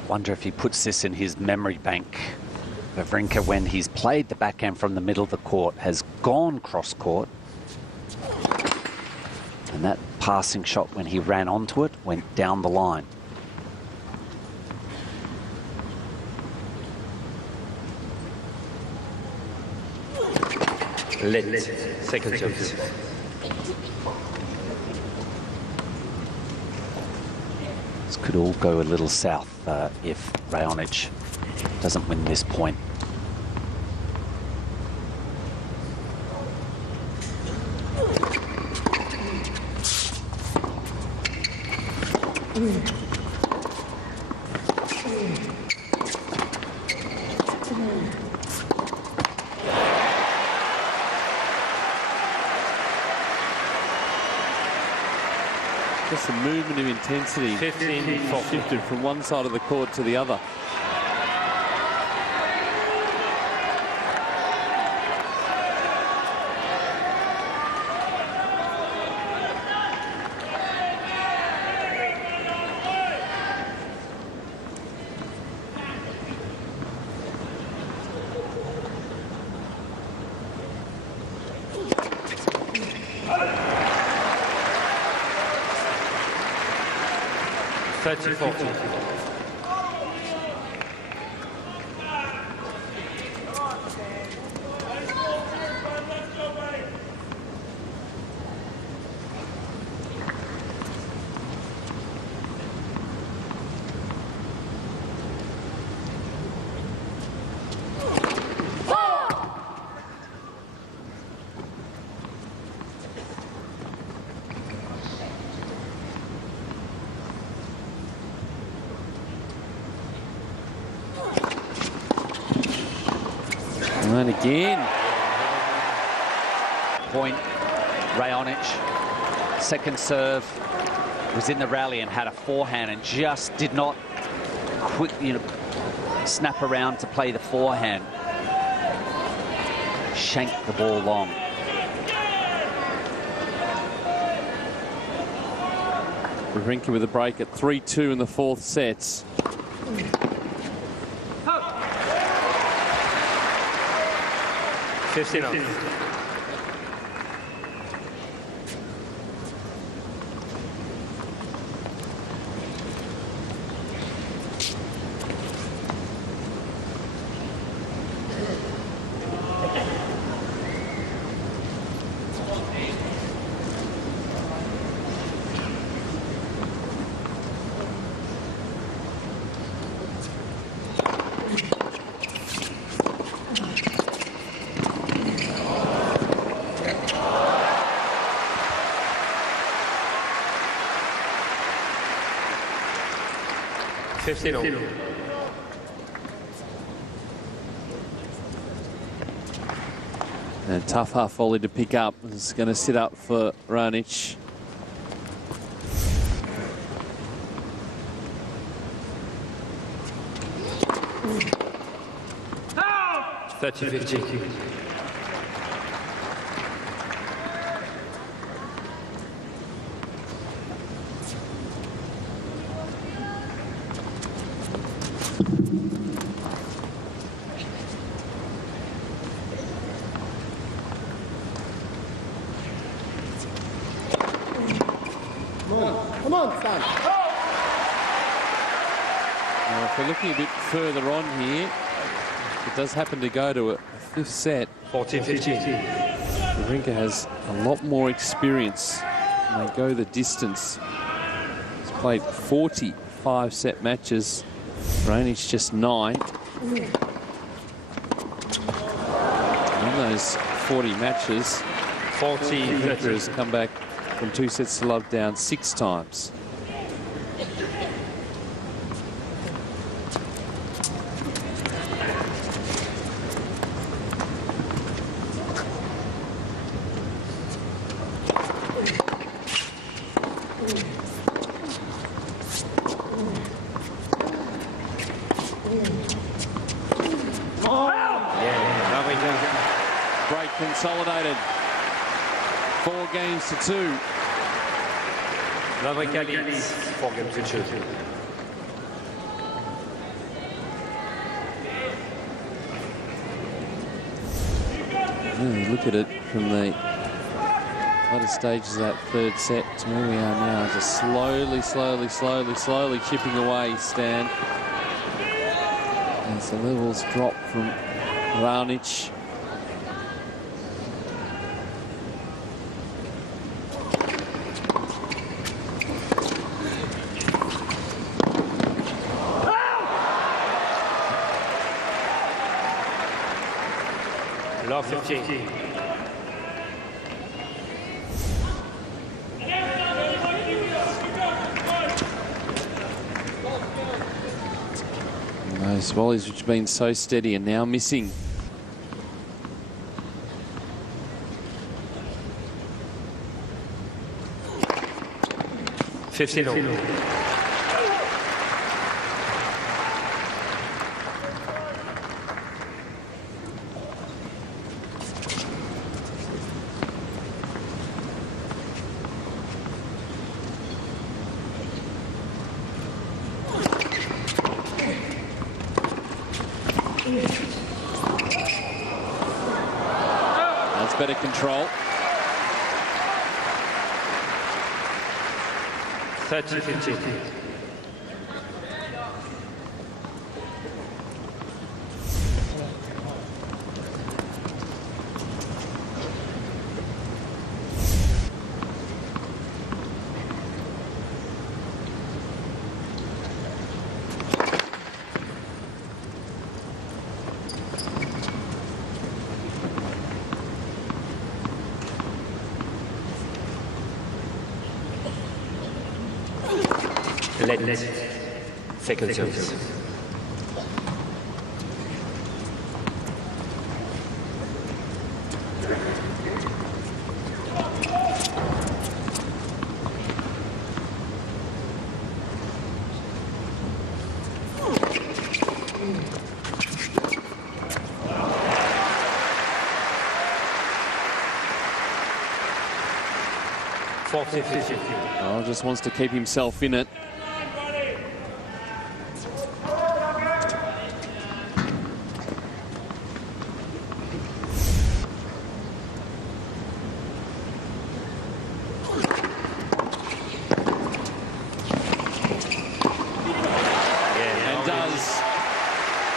Wonder if he puts this in his memory bank. Wawrinka, when he's played the backhand from the middle of the court, has gone cross court. And that passing shot, when he ran onto it, went down the line. Let second service. This could all go a little south if Raonic doesn't win this point. Just a movement of intensity. 15-4. Shifted from one side of the court to the other. And again. Point, Raonic, second serve, was in the rally and had a forehand and just did not snap around to play the forehand. Shanked the ball long. Wawrinka with a break at 3-2 in the fourth sets. And a tough half volley to pick up. It's going to sit up for Raonic. Come on, Stan. Now, if we're looking a bit further on here, it does happen to go to a fifth set. 14-15. Wawrinka has a lot more experience and they go the distance. He's played 40 5-set matches. Raonic just 9. In those 40 matches, Wawrinka has come back from 2 sets to love down 6 times. Break consolidated. 4 games to 2. Wawrinka leads 4 games to 2. Look at it from the latter stages of that 3rd set to where we are now. Just slowly chipping away, Stan. As the levels drop from Raonic. Love 15. Those volleys which have been so steady are now missing. That's better control. 30-15. Let's second service. Oh, just wants to keep himself in it.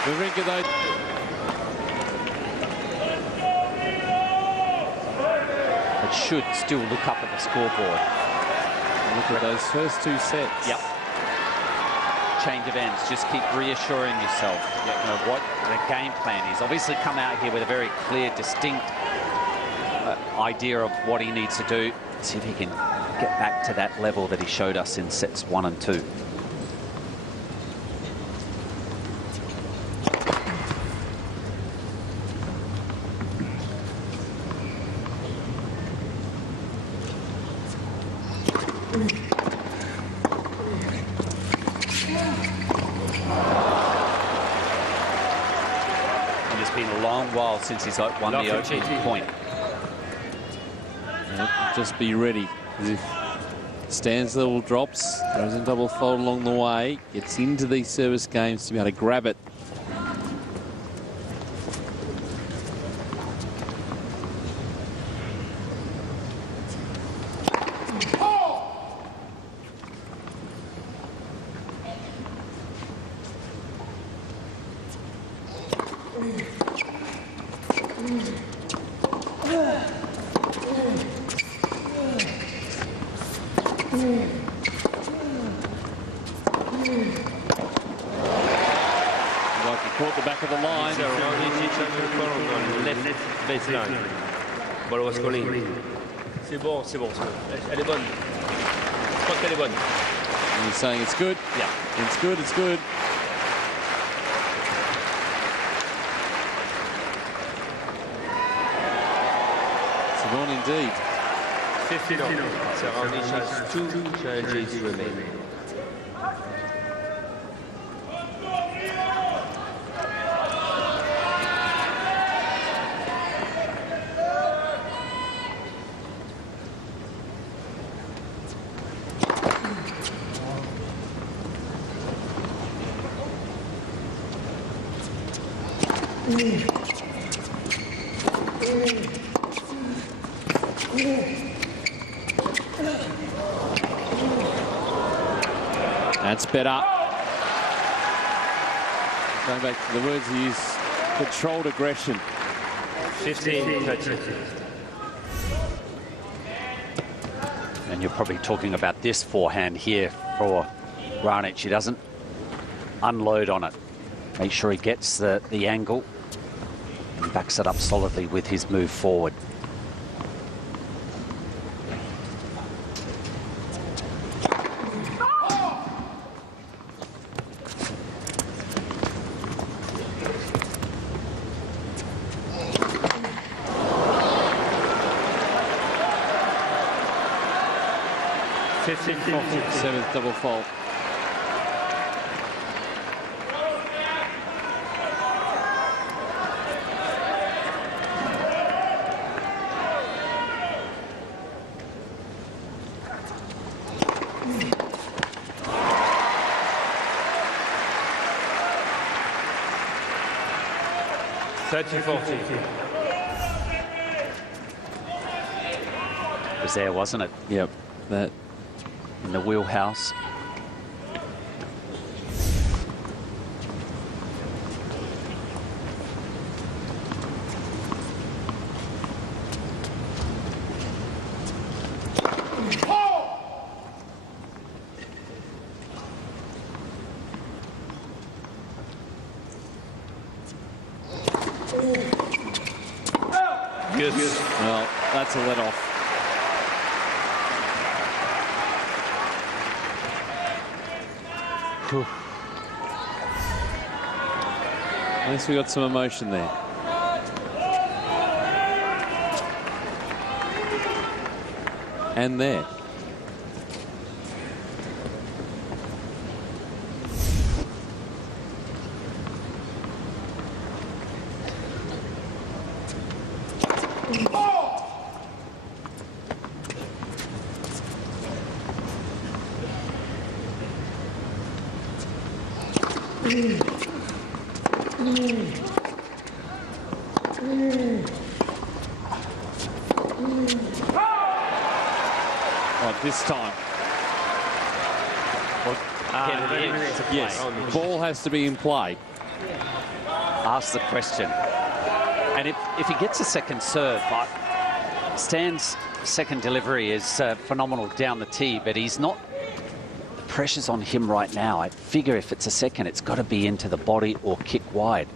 Wawrinka, though, It should still look up at the scoreboard. look at those first 2 sets. Yep. Change of ends. Just keep reassuring yourself you know, what the game plan is. Obviously come out here with a very clear, distinct idea of what he needs to do. See if he can get back to that level that he showed us in sets 1 and 2. While since he's won the opening point. Yep, just be ready. If Stan's level drops, throws in double fold along the way, gets into these service games to be able to grab it. baseline. Ball was calling. C'est bon, c'est bon. Elle est bonne. Je crois qu'elle est bonne. And he's saying it's good. Yeah. It's good, it's good. It's on indeed. 15 all. Raonic has 2 challenges remaining. That's better. Going back to the words he used, controlled aggression. 15-13. And you're probably talking about this forehand here for Raonic. He doesn't unload on it. Make sure he gets the angle and backs it up solidly with his move forward. Seventh double fault. It was there, wasn't it? Yep, that. In the wheelhouse. Good. Well, that's a let off. At least we got some emotion there. And there. This time. Yes, ball has to be in play. Ask the question. And if he gets a second serve, Stan's second delivery is phenomenal down the tee, but he's not. The pressure's on him right now. I figure if it's a second, it's got to be into the body or kick wide.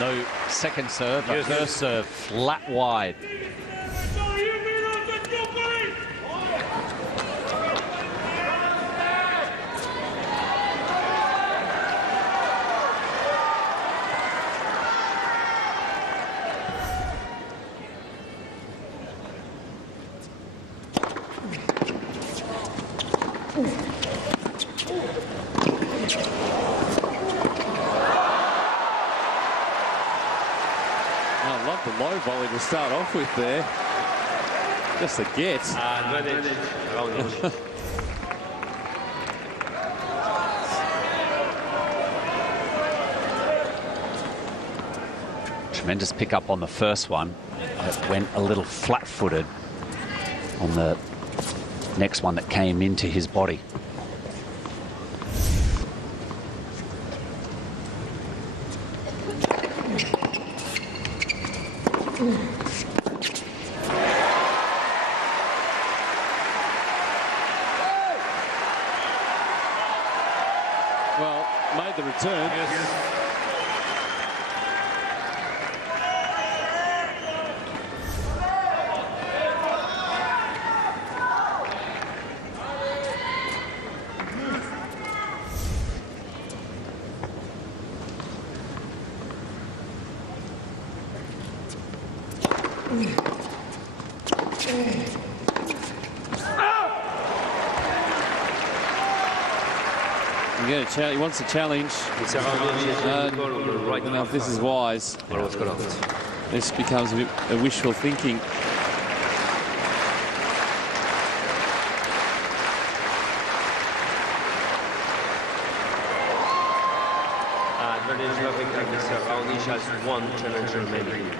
No second serve, but first serve flat wide. The low volley to start off with there. Just a get. Tremendous pick up on the first one. That went a little flat-footed on the next one that came into his body. Well, made the return. Yes. He wants a challenge. I don't know if this is wise. This becomes a bit of wishful thinking. Raonic has one challenge remaining.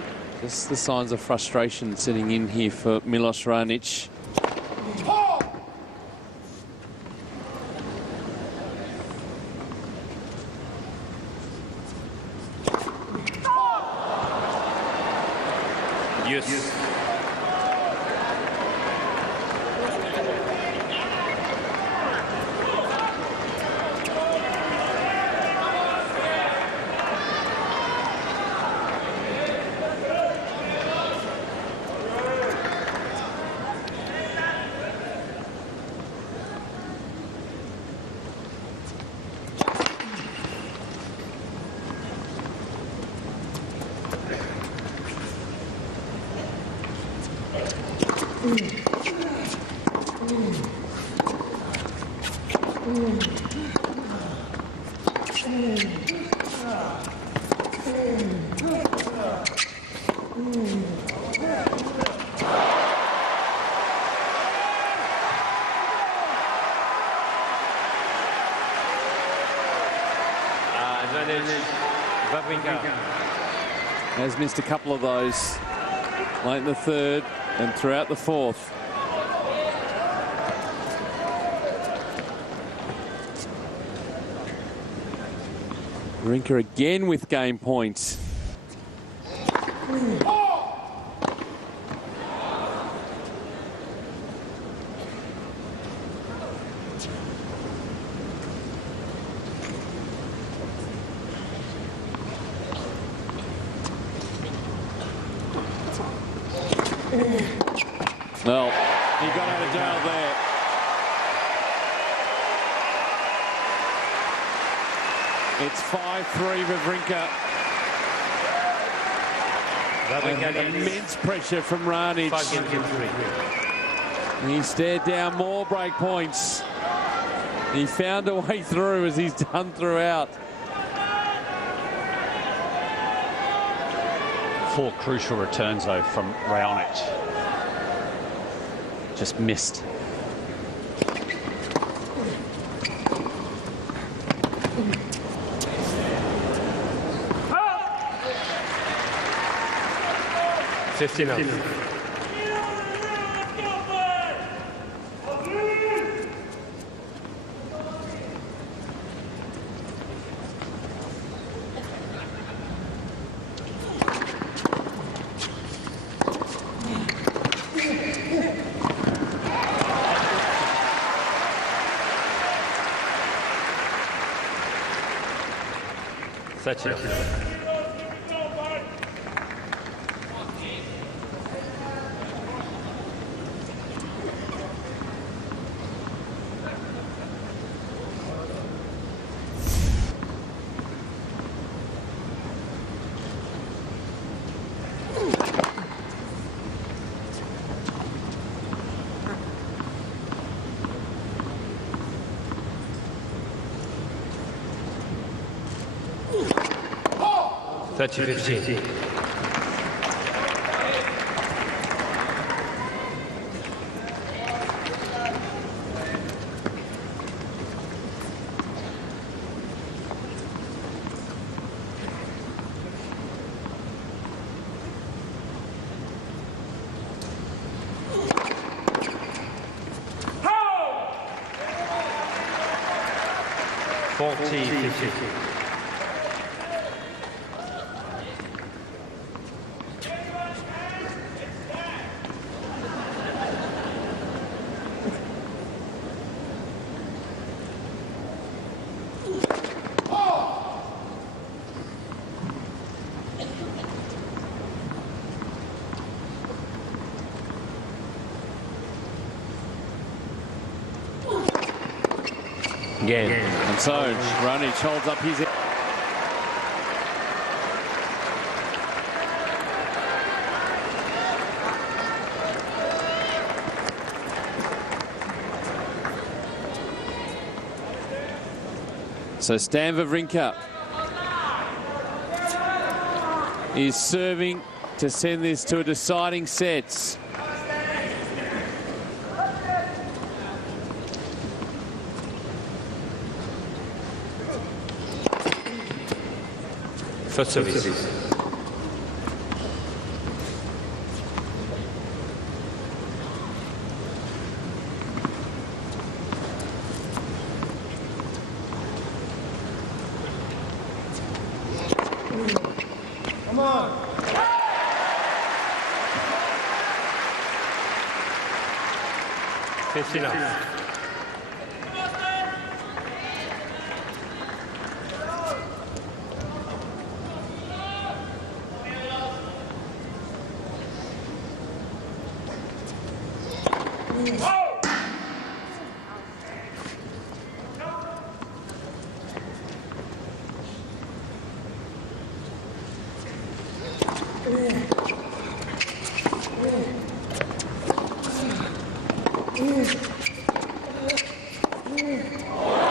Just the signs of frustration sitting in here for Milos Raonic. Yes. Wawrinka has missed a couple of those late in the third and throughout the fourth. Wawrinka again with game points. Well, he got out of jail there. It's 5-3 Wawrinka. Immense pressure from Raonic. He stared down more break points. He found a way through, as he's done throughout. 4 crucial returns, though, from Raonic. Just missed. Such a Touch 15. Game. And so Raonic holds up his... So Stan Wawrinka is serving to send this to a deciding set. First service. Come on.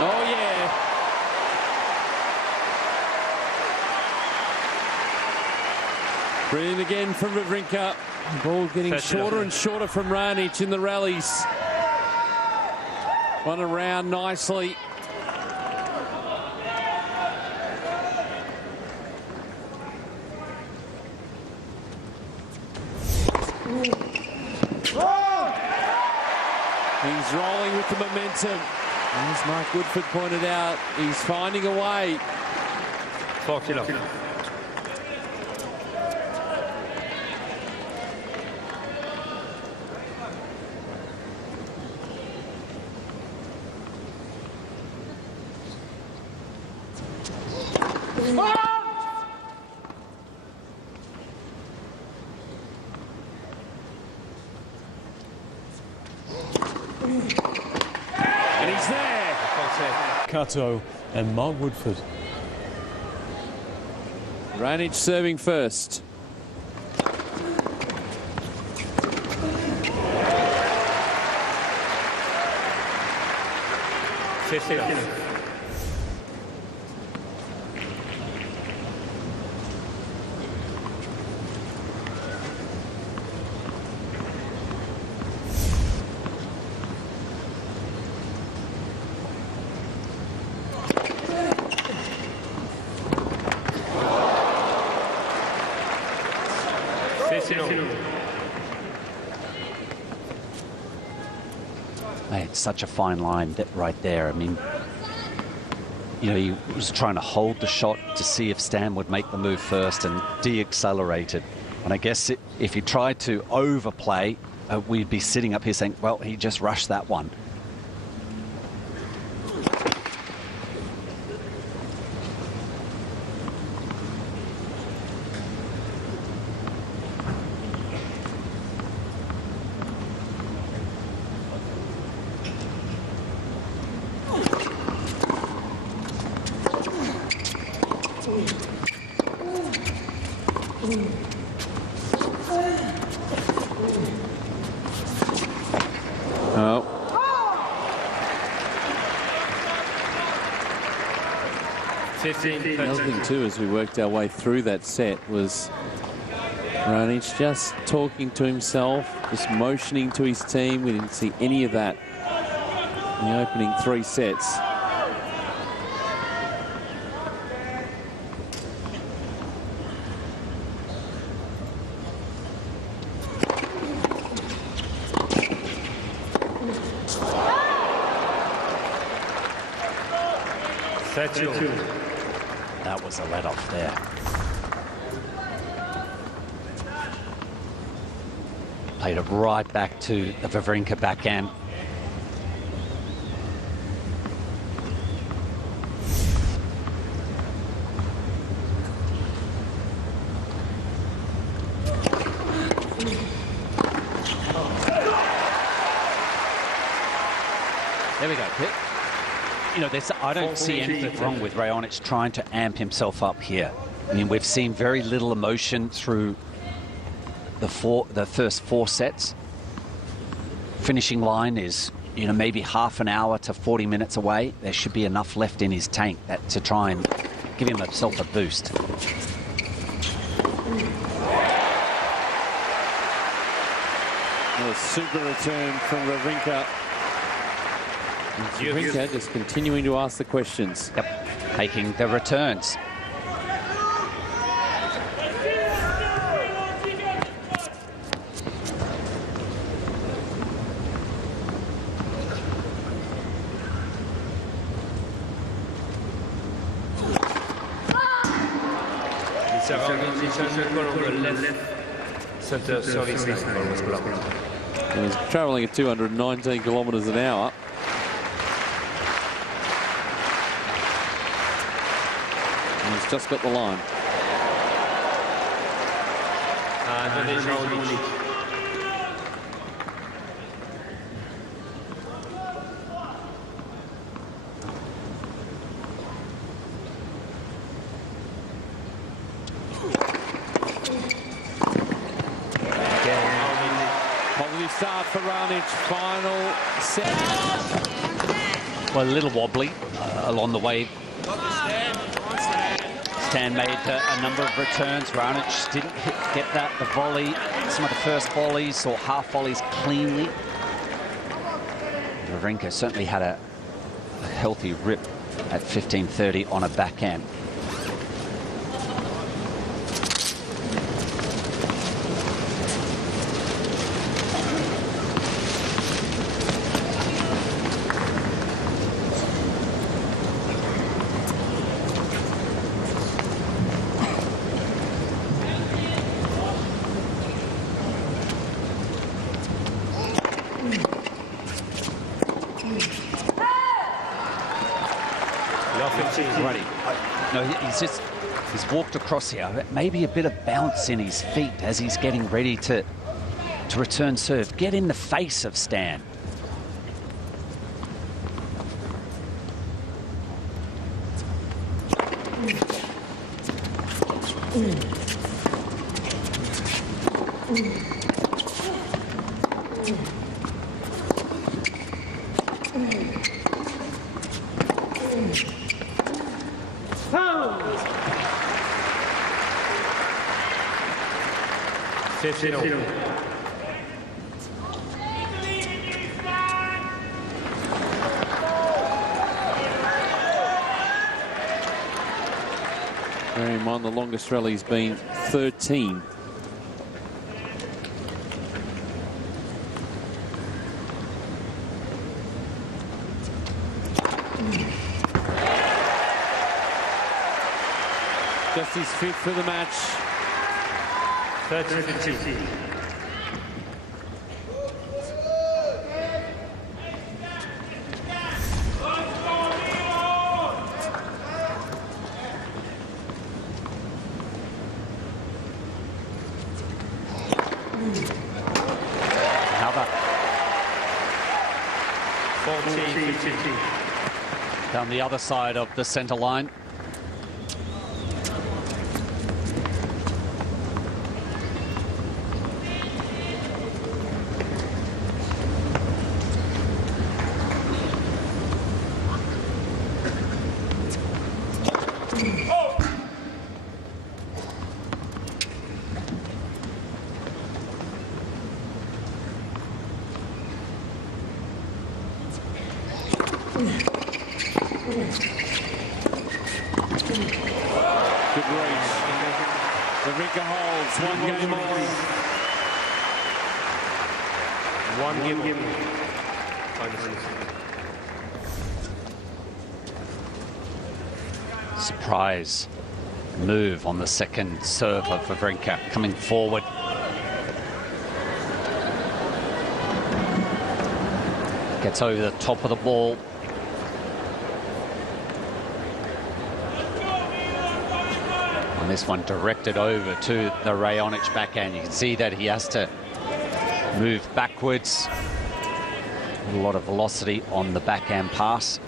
Oh, yeah. Brilliant again from Wawrinka. Ball getting shorter and shorter from Raonic in the rallies. Won around nicely. He's rolling with the momentum. As Mark Woodford pointed out, he's finding a way. 40 love. And he's there. Kato and Mark Woodford. Raonic serving first. Mate, it's such a fine line right there. I mean, you know, he was trying to hold the shot to see if Stan would make the move first and de-accelerated. And I guess if he tried to overplay, we'd be sitting up here saying, well, he just rushed that one. Oh. The other thing too, as we worked our way through that set, was Raonic just talking to himself, just motioning to his team. We didn't see any of that in the opening 3 sets. That was a let-off there. Played it right back to the Wawrinka backhand. There we go, Pip. You know, I don't see anything wrong with Raonic trying to amp himself up here. I mean, we've seen very little emotion through the first 4 sets. Finishing line is, you know, maybe half an hour to 40 minutes away. There should be enough left in his tank to try and give himself a boost. A super return from Wawrinka. Wawrinka just continuing to ask the questions. Yep, taking the returns. And he's travelling at 219 kilometres an hour. And he's just got the line. Positive start for Raonic. Final set. Well, a little wobbly along the way. Stan made a number of returns. Raonic didn't get the volley, some of the first volleys or half volleys cleanly. Wawrinka certainly had a healthy rip at 15:30 on a backhand. Ready. No, he's walked across here. Maybe a bit of bounce in his feet as he's getting ready to return serve. Get in the face of Stan. Bear in mind the longest rally's been 13. Just his 5th for the match. 30-15. Another. 14-15. Down the other side of the center line. Good reach. Wawrinka holds. One game on. One game. Surprise move on the second serve of Wawrinka coming forward. Gets over the top of the ball. And this one directed over to the Raonic backhand. You can see that he has to move backwards. A lot of velocity on the backhand pass.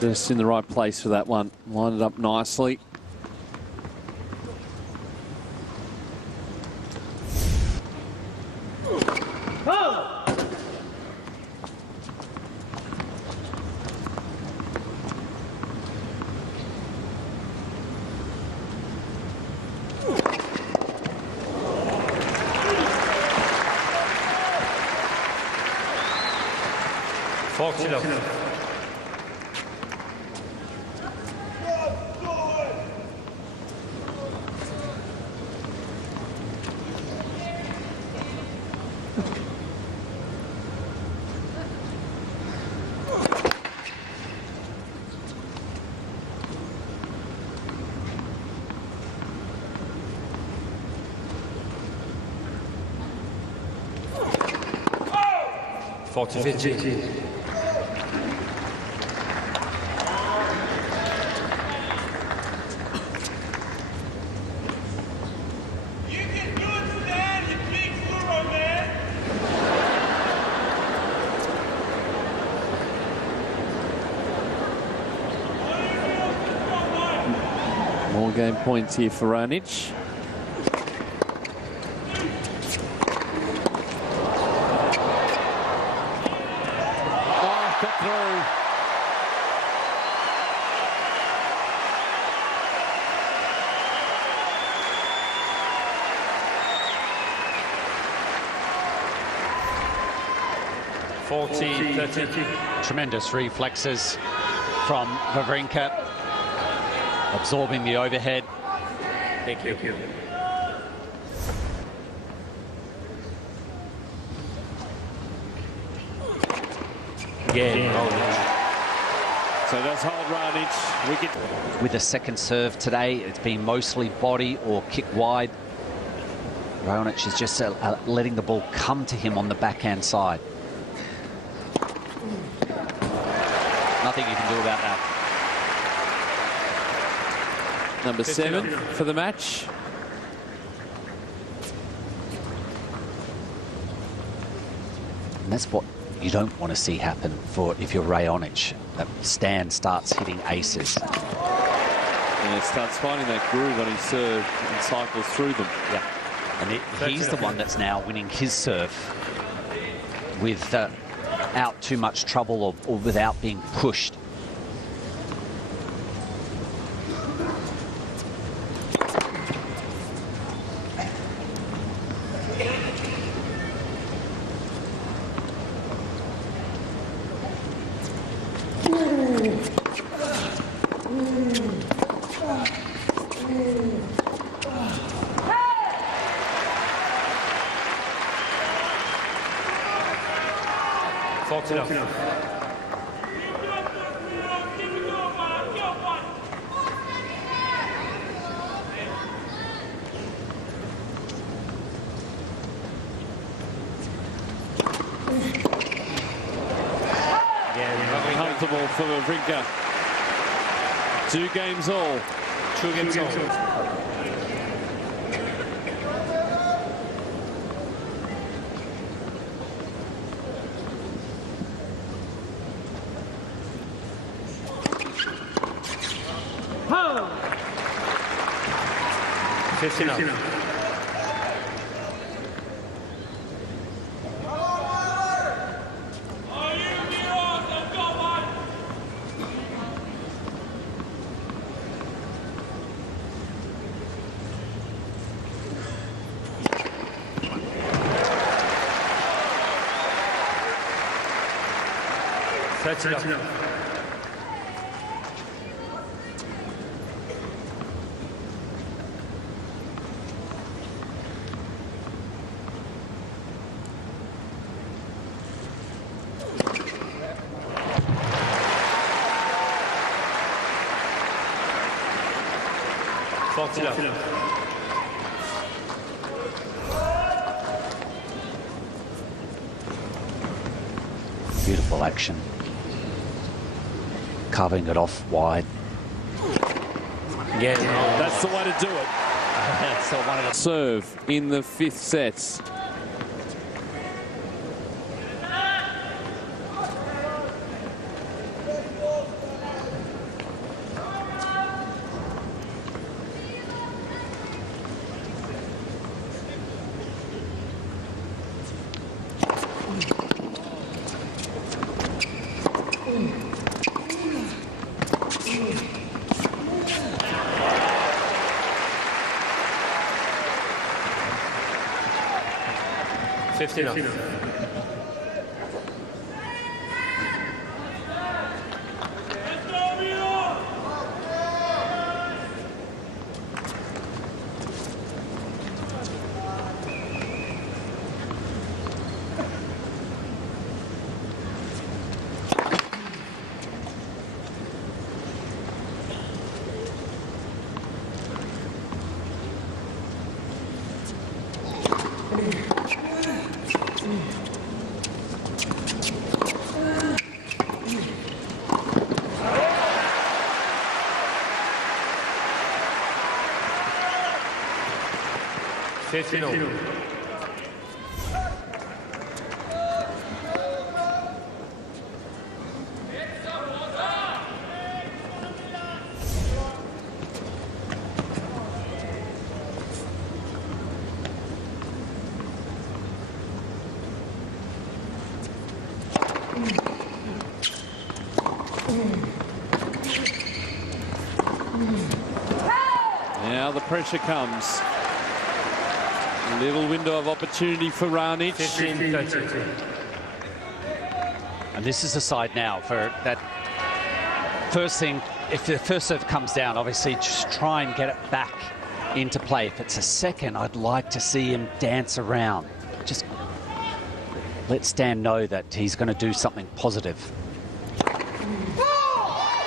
Just in the right place for that one. Lined it up nicely. More game points here for Raonic. Oh, got through. Tremendous reflexes from Wawrinka, absorbing the overhead. Thank you. Again, So that's hold Raonic. Wicket. With a second serve today, it's been mostly body or kick wide. Raonic is just letting the ball come to him on the backhand side. Nothing you can do about that. Number 7 for the match. And that's what you don't want to see happen for if you're Raonic. That Stan starts hitting aces. And it starts finding that groove on his serve and cycles through them. Yeah. And he's the one that's now winning his serve without too much trouble or without being pushed. Comfortable for Wawrinka. 2 games all. 2 games all. Set it up. Beautiful action. Carving it off wide. Yeah, that's the way to do it. That's the one of the serve in the 5th sets. Now the pressure comes. A little window of opportunity for Raonic. And this is the side now for that first thing. If the first serve comes down, obviously just try and get it back into play. If it's a second, I'd like to see him dance around. Just let Stan know that he's going to do something positive. Oh,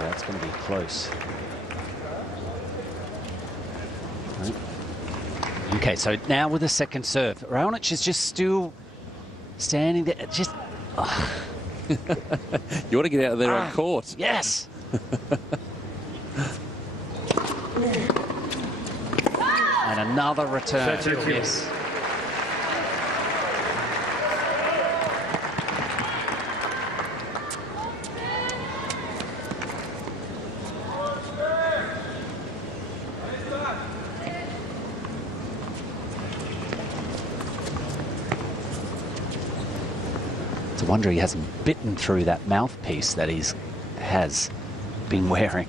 that's going to be close. Okay, so now with the second serve, Raonic is just still standing there. Just you want to get out of there on court. Yes. And another return. Yes. It's a wonder he hasn't bitten through that mouthpiece that he has been wearing.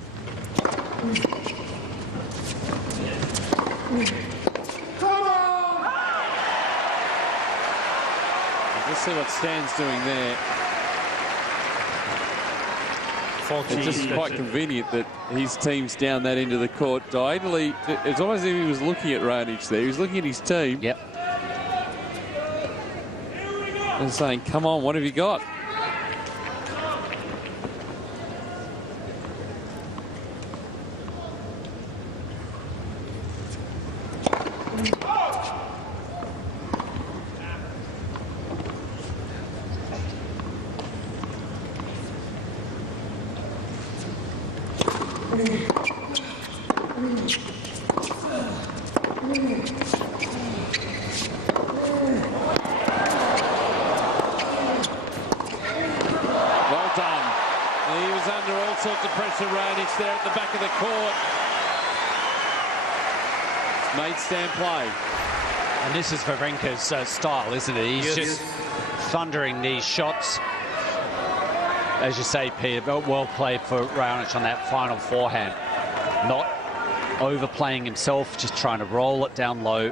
Let's see what Stan's doing there. It's just quite convenient that his team's down that end of the court. Diagonally, it's almost as if he was looking at Raonic there. He was looking at his team. Yep. And saying, come on, what have you got? Raonic there at the back of the court. Made Stan play. And this is Wawrinka's style, isn't it? He's just thundering these shots. As you say, Peter, well played for Raonic on that final forehand. Not overplaying himself, just trying to roll it down low.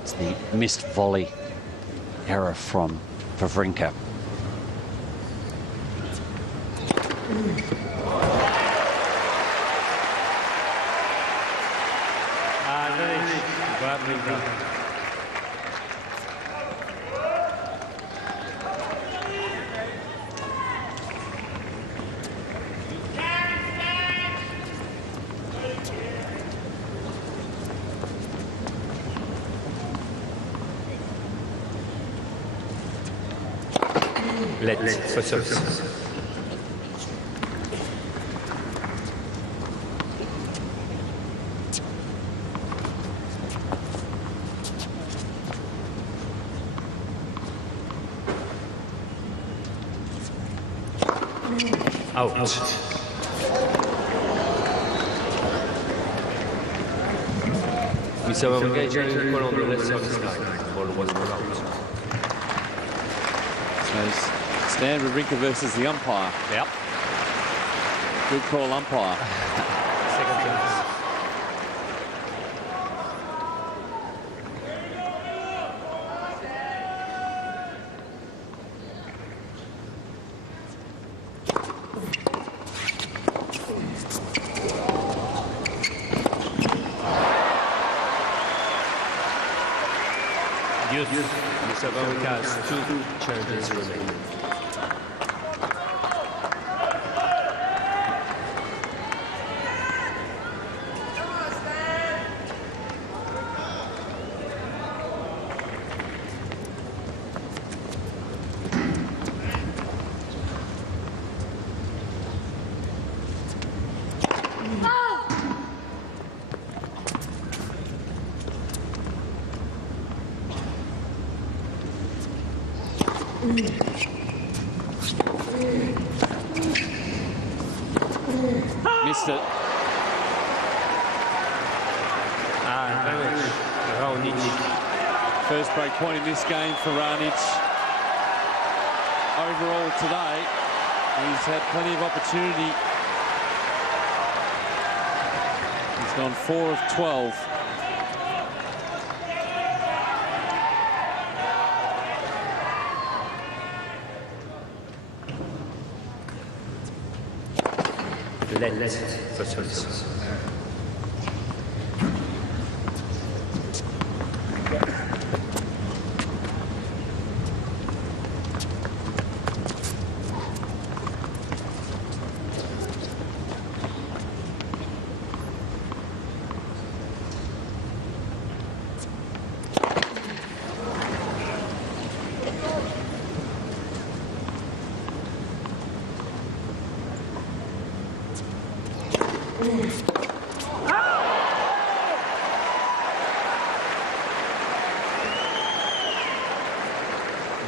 It's the missed volley error from Wawrinka. Let's out. Milos Raonic getting on the left service line. Ball was ball out. So Stan Wawrinka versus the umpire. Yep. Good call, umpire. Second chance. Milos Raonic has 2 challenges remaining. Missed it. Raonic. First break point in this game for Raonic. Overall today, he's had plenty of opportunity. He's gone 4 of 12. Let's for service.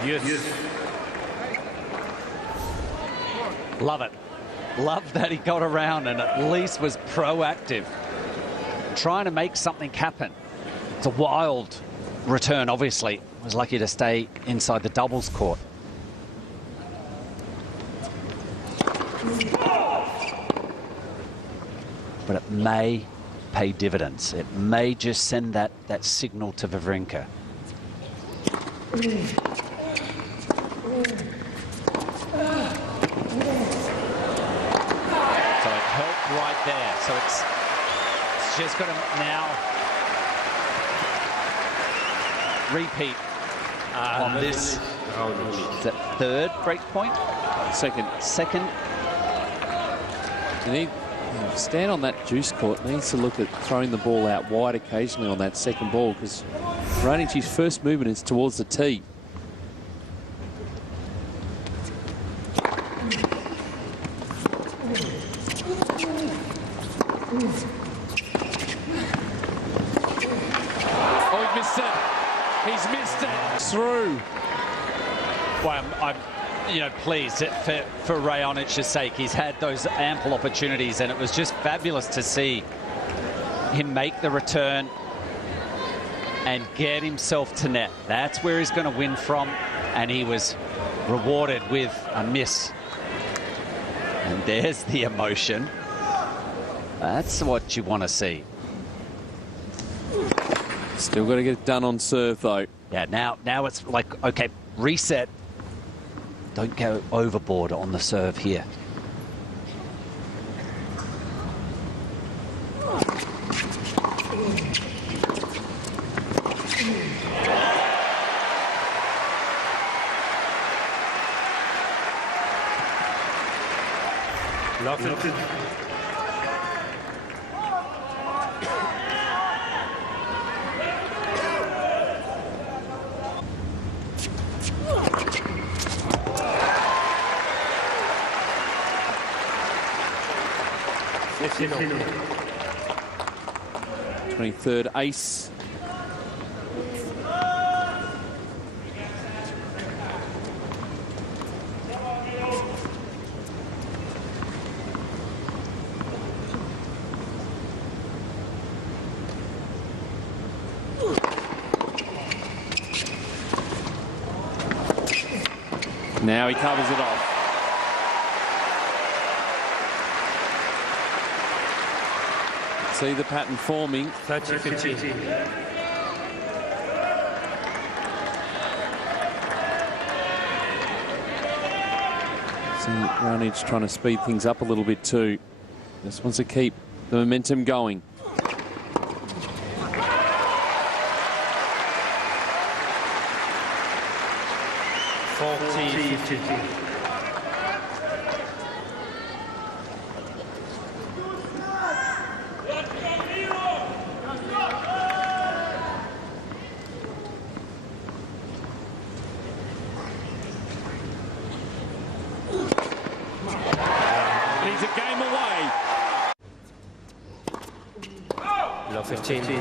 Yes. Love it. Love that he got around and at least was proactive, trying to make something happen. It's a wild return, obviously. Was lucky to stay inside the doubles court. But it may pay dividends. It may just send that signal to Wawrinka. Right there, so it's just got to now repeat on this. Is that third break point? Second. You need Stan on that juice court needs to look at throwing the ball out wide occasionally on that second ball, because Raonic's first movement is towards the tee. Oh, he missed it. He's missed it. Through. Well, I'm pleased for Raonic's sake. He's had those ample opportunities, and it was just fabulous to see him make the return and get himself to net. That's where he's going to win from, and he was rewarded with a miss. And there's the emotion. That's what you want to see. Still got to get it done on serve, though. Yeah, now it's like, okay, reset, Don't go overboard on the serve here. Nothing. Yes, 23rd ace. Now he covers it off. See the pattern forming. 30-15. See Raonic trying to speed things up a little bit too. Just wants to keep the momentum going. He's a game away. Love 15.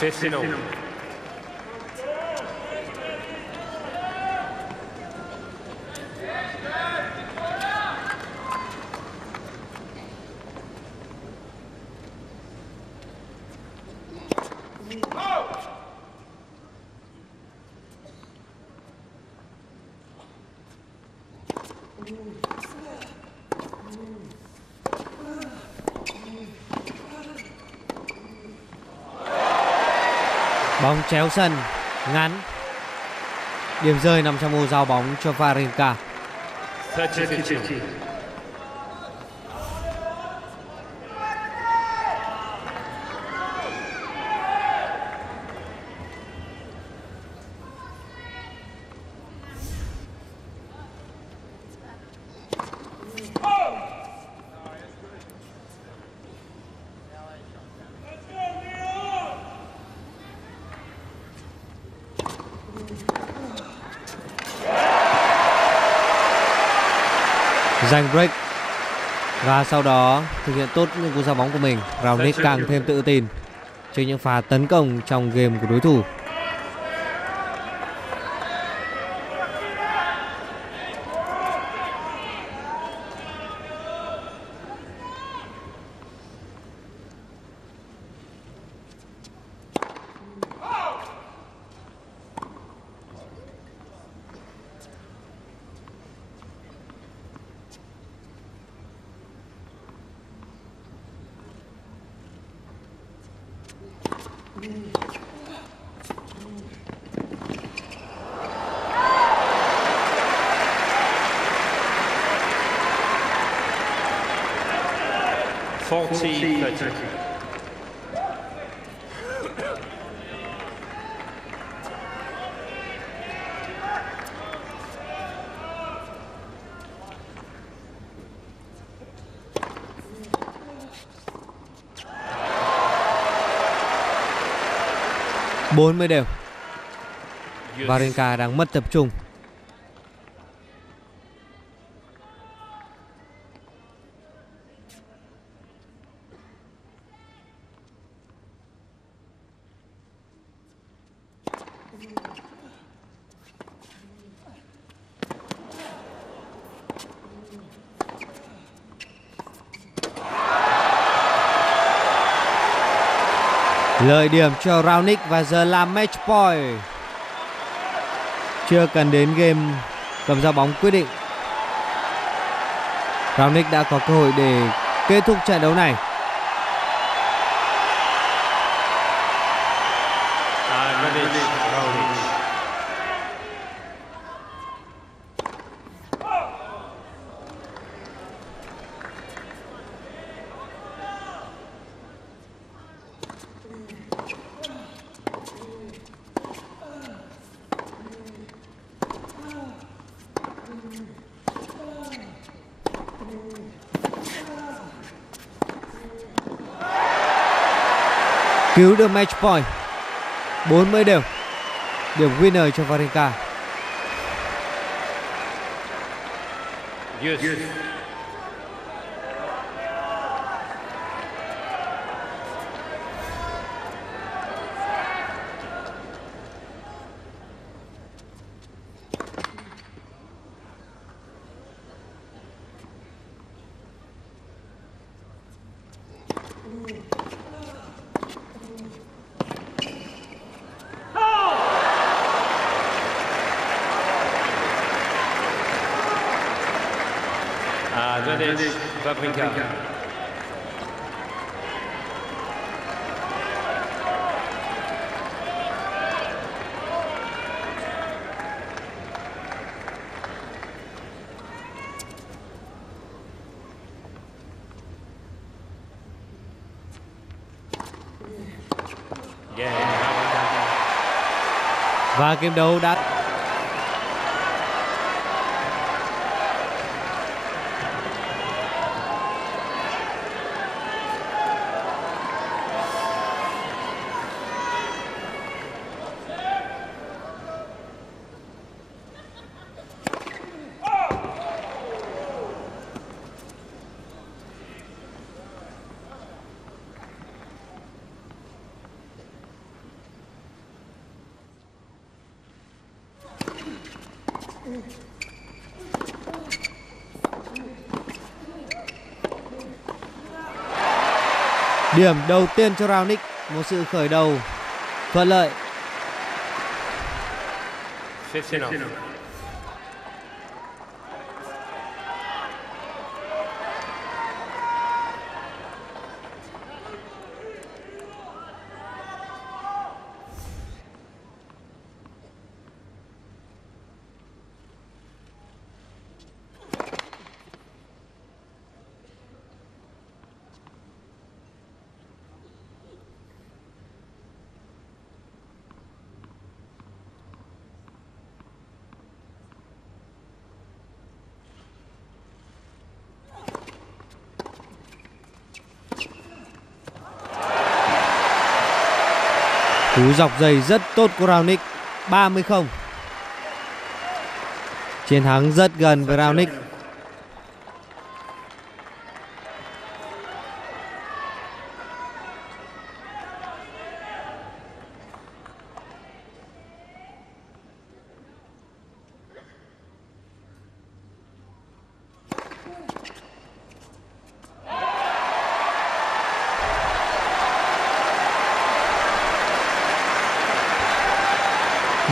Fifteen. Bóng chéo sân, ngắn. Điểm rơi nằm trong ô giao bóng cho Wawrinka. 30-15. Giành break và sau đó thực hiện tốt những cú giao bóng của mình. Raonic càng thêm tự tin trước những pha tấn công trong game của đối thủ. Bốn mươi đều. Wawrinka đang mất tập trung. Lợi điểm cho Raonic và giờ là match point. Chưa cần đến game cầm ra bóng quyết định, Raonic đã có cơ hội để kết thúc trận đấu này. Cứu được match point. 40 đều. Điểm winner cho Wawrinka. Yes. Stanislas Wawrinka. Và game đấu đã điểm đầu tiên cho Raonic, một sự khởi đầu thuận lợi. 15. Cú dọc dày rất tốt của Raonic. 30-0. Chiến thắng rất gần với Raonic.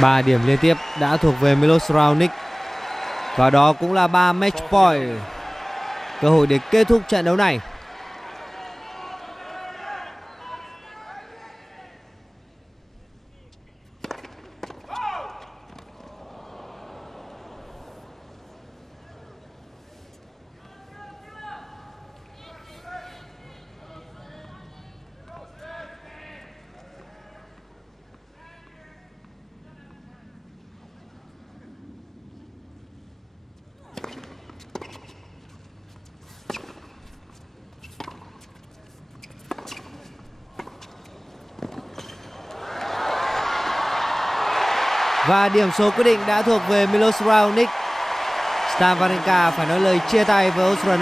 Ba điểm liên tiếp đã thuộc về Milos Raonic. Và đó cũng là 3 match point. Cơ hội để kết thúc trận đấu này. Và điểm số quyết định đã thuộc về Milos Raonic. Stanislas Wawrinka phải nói lời chia tay với Australia.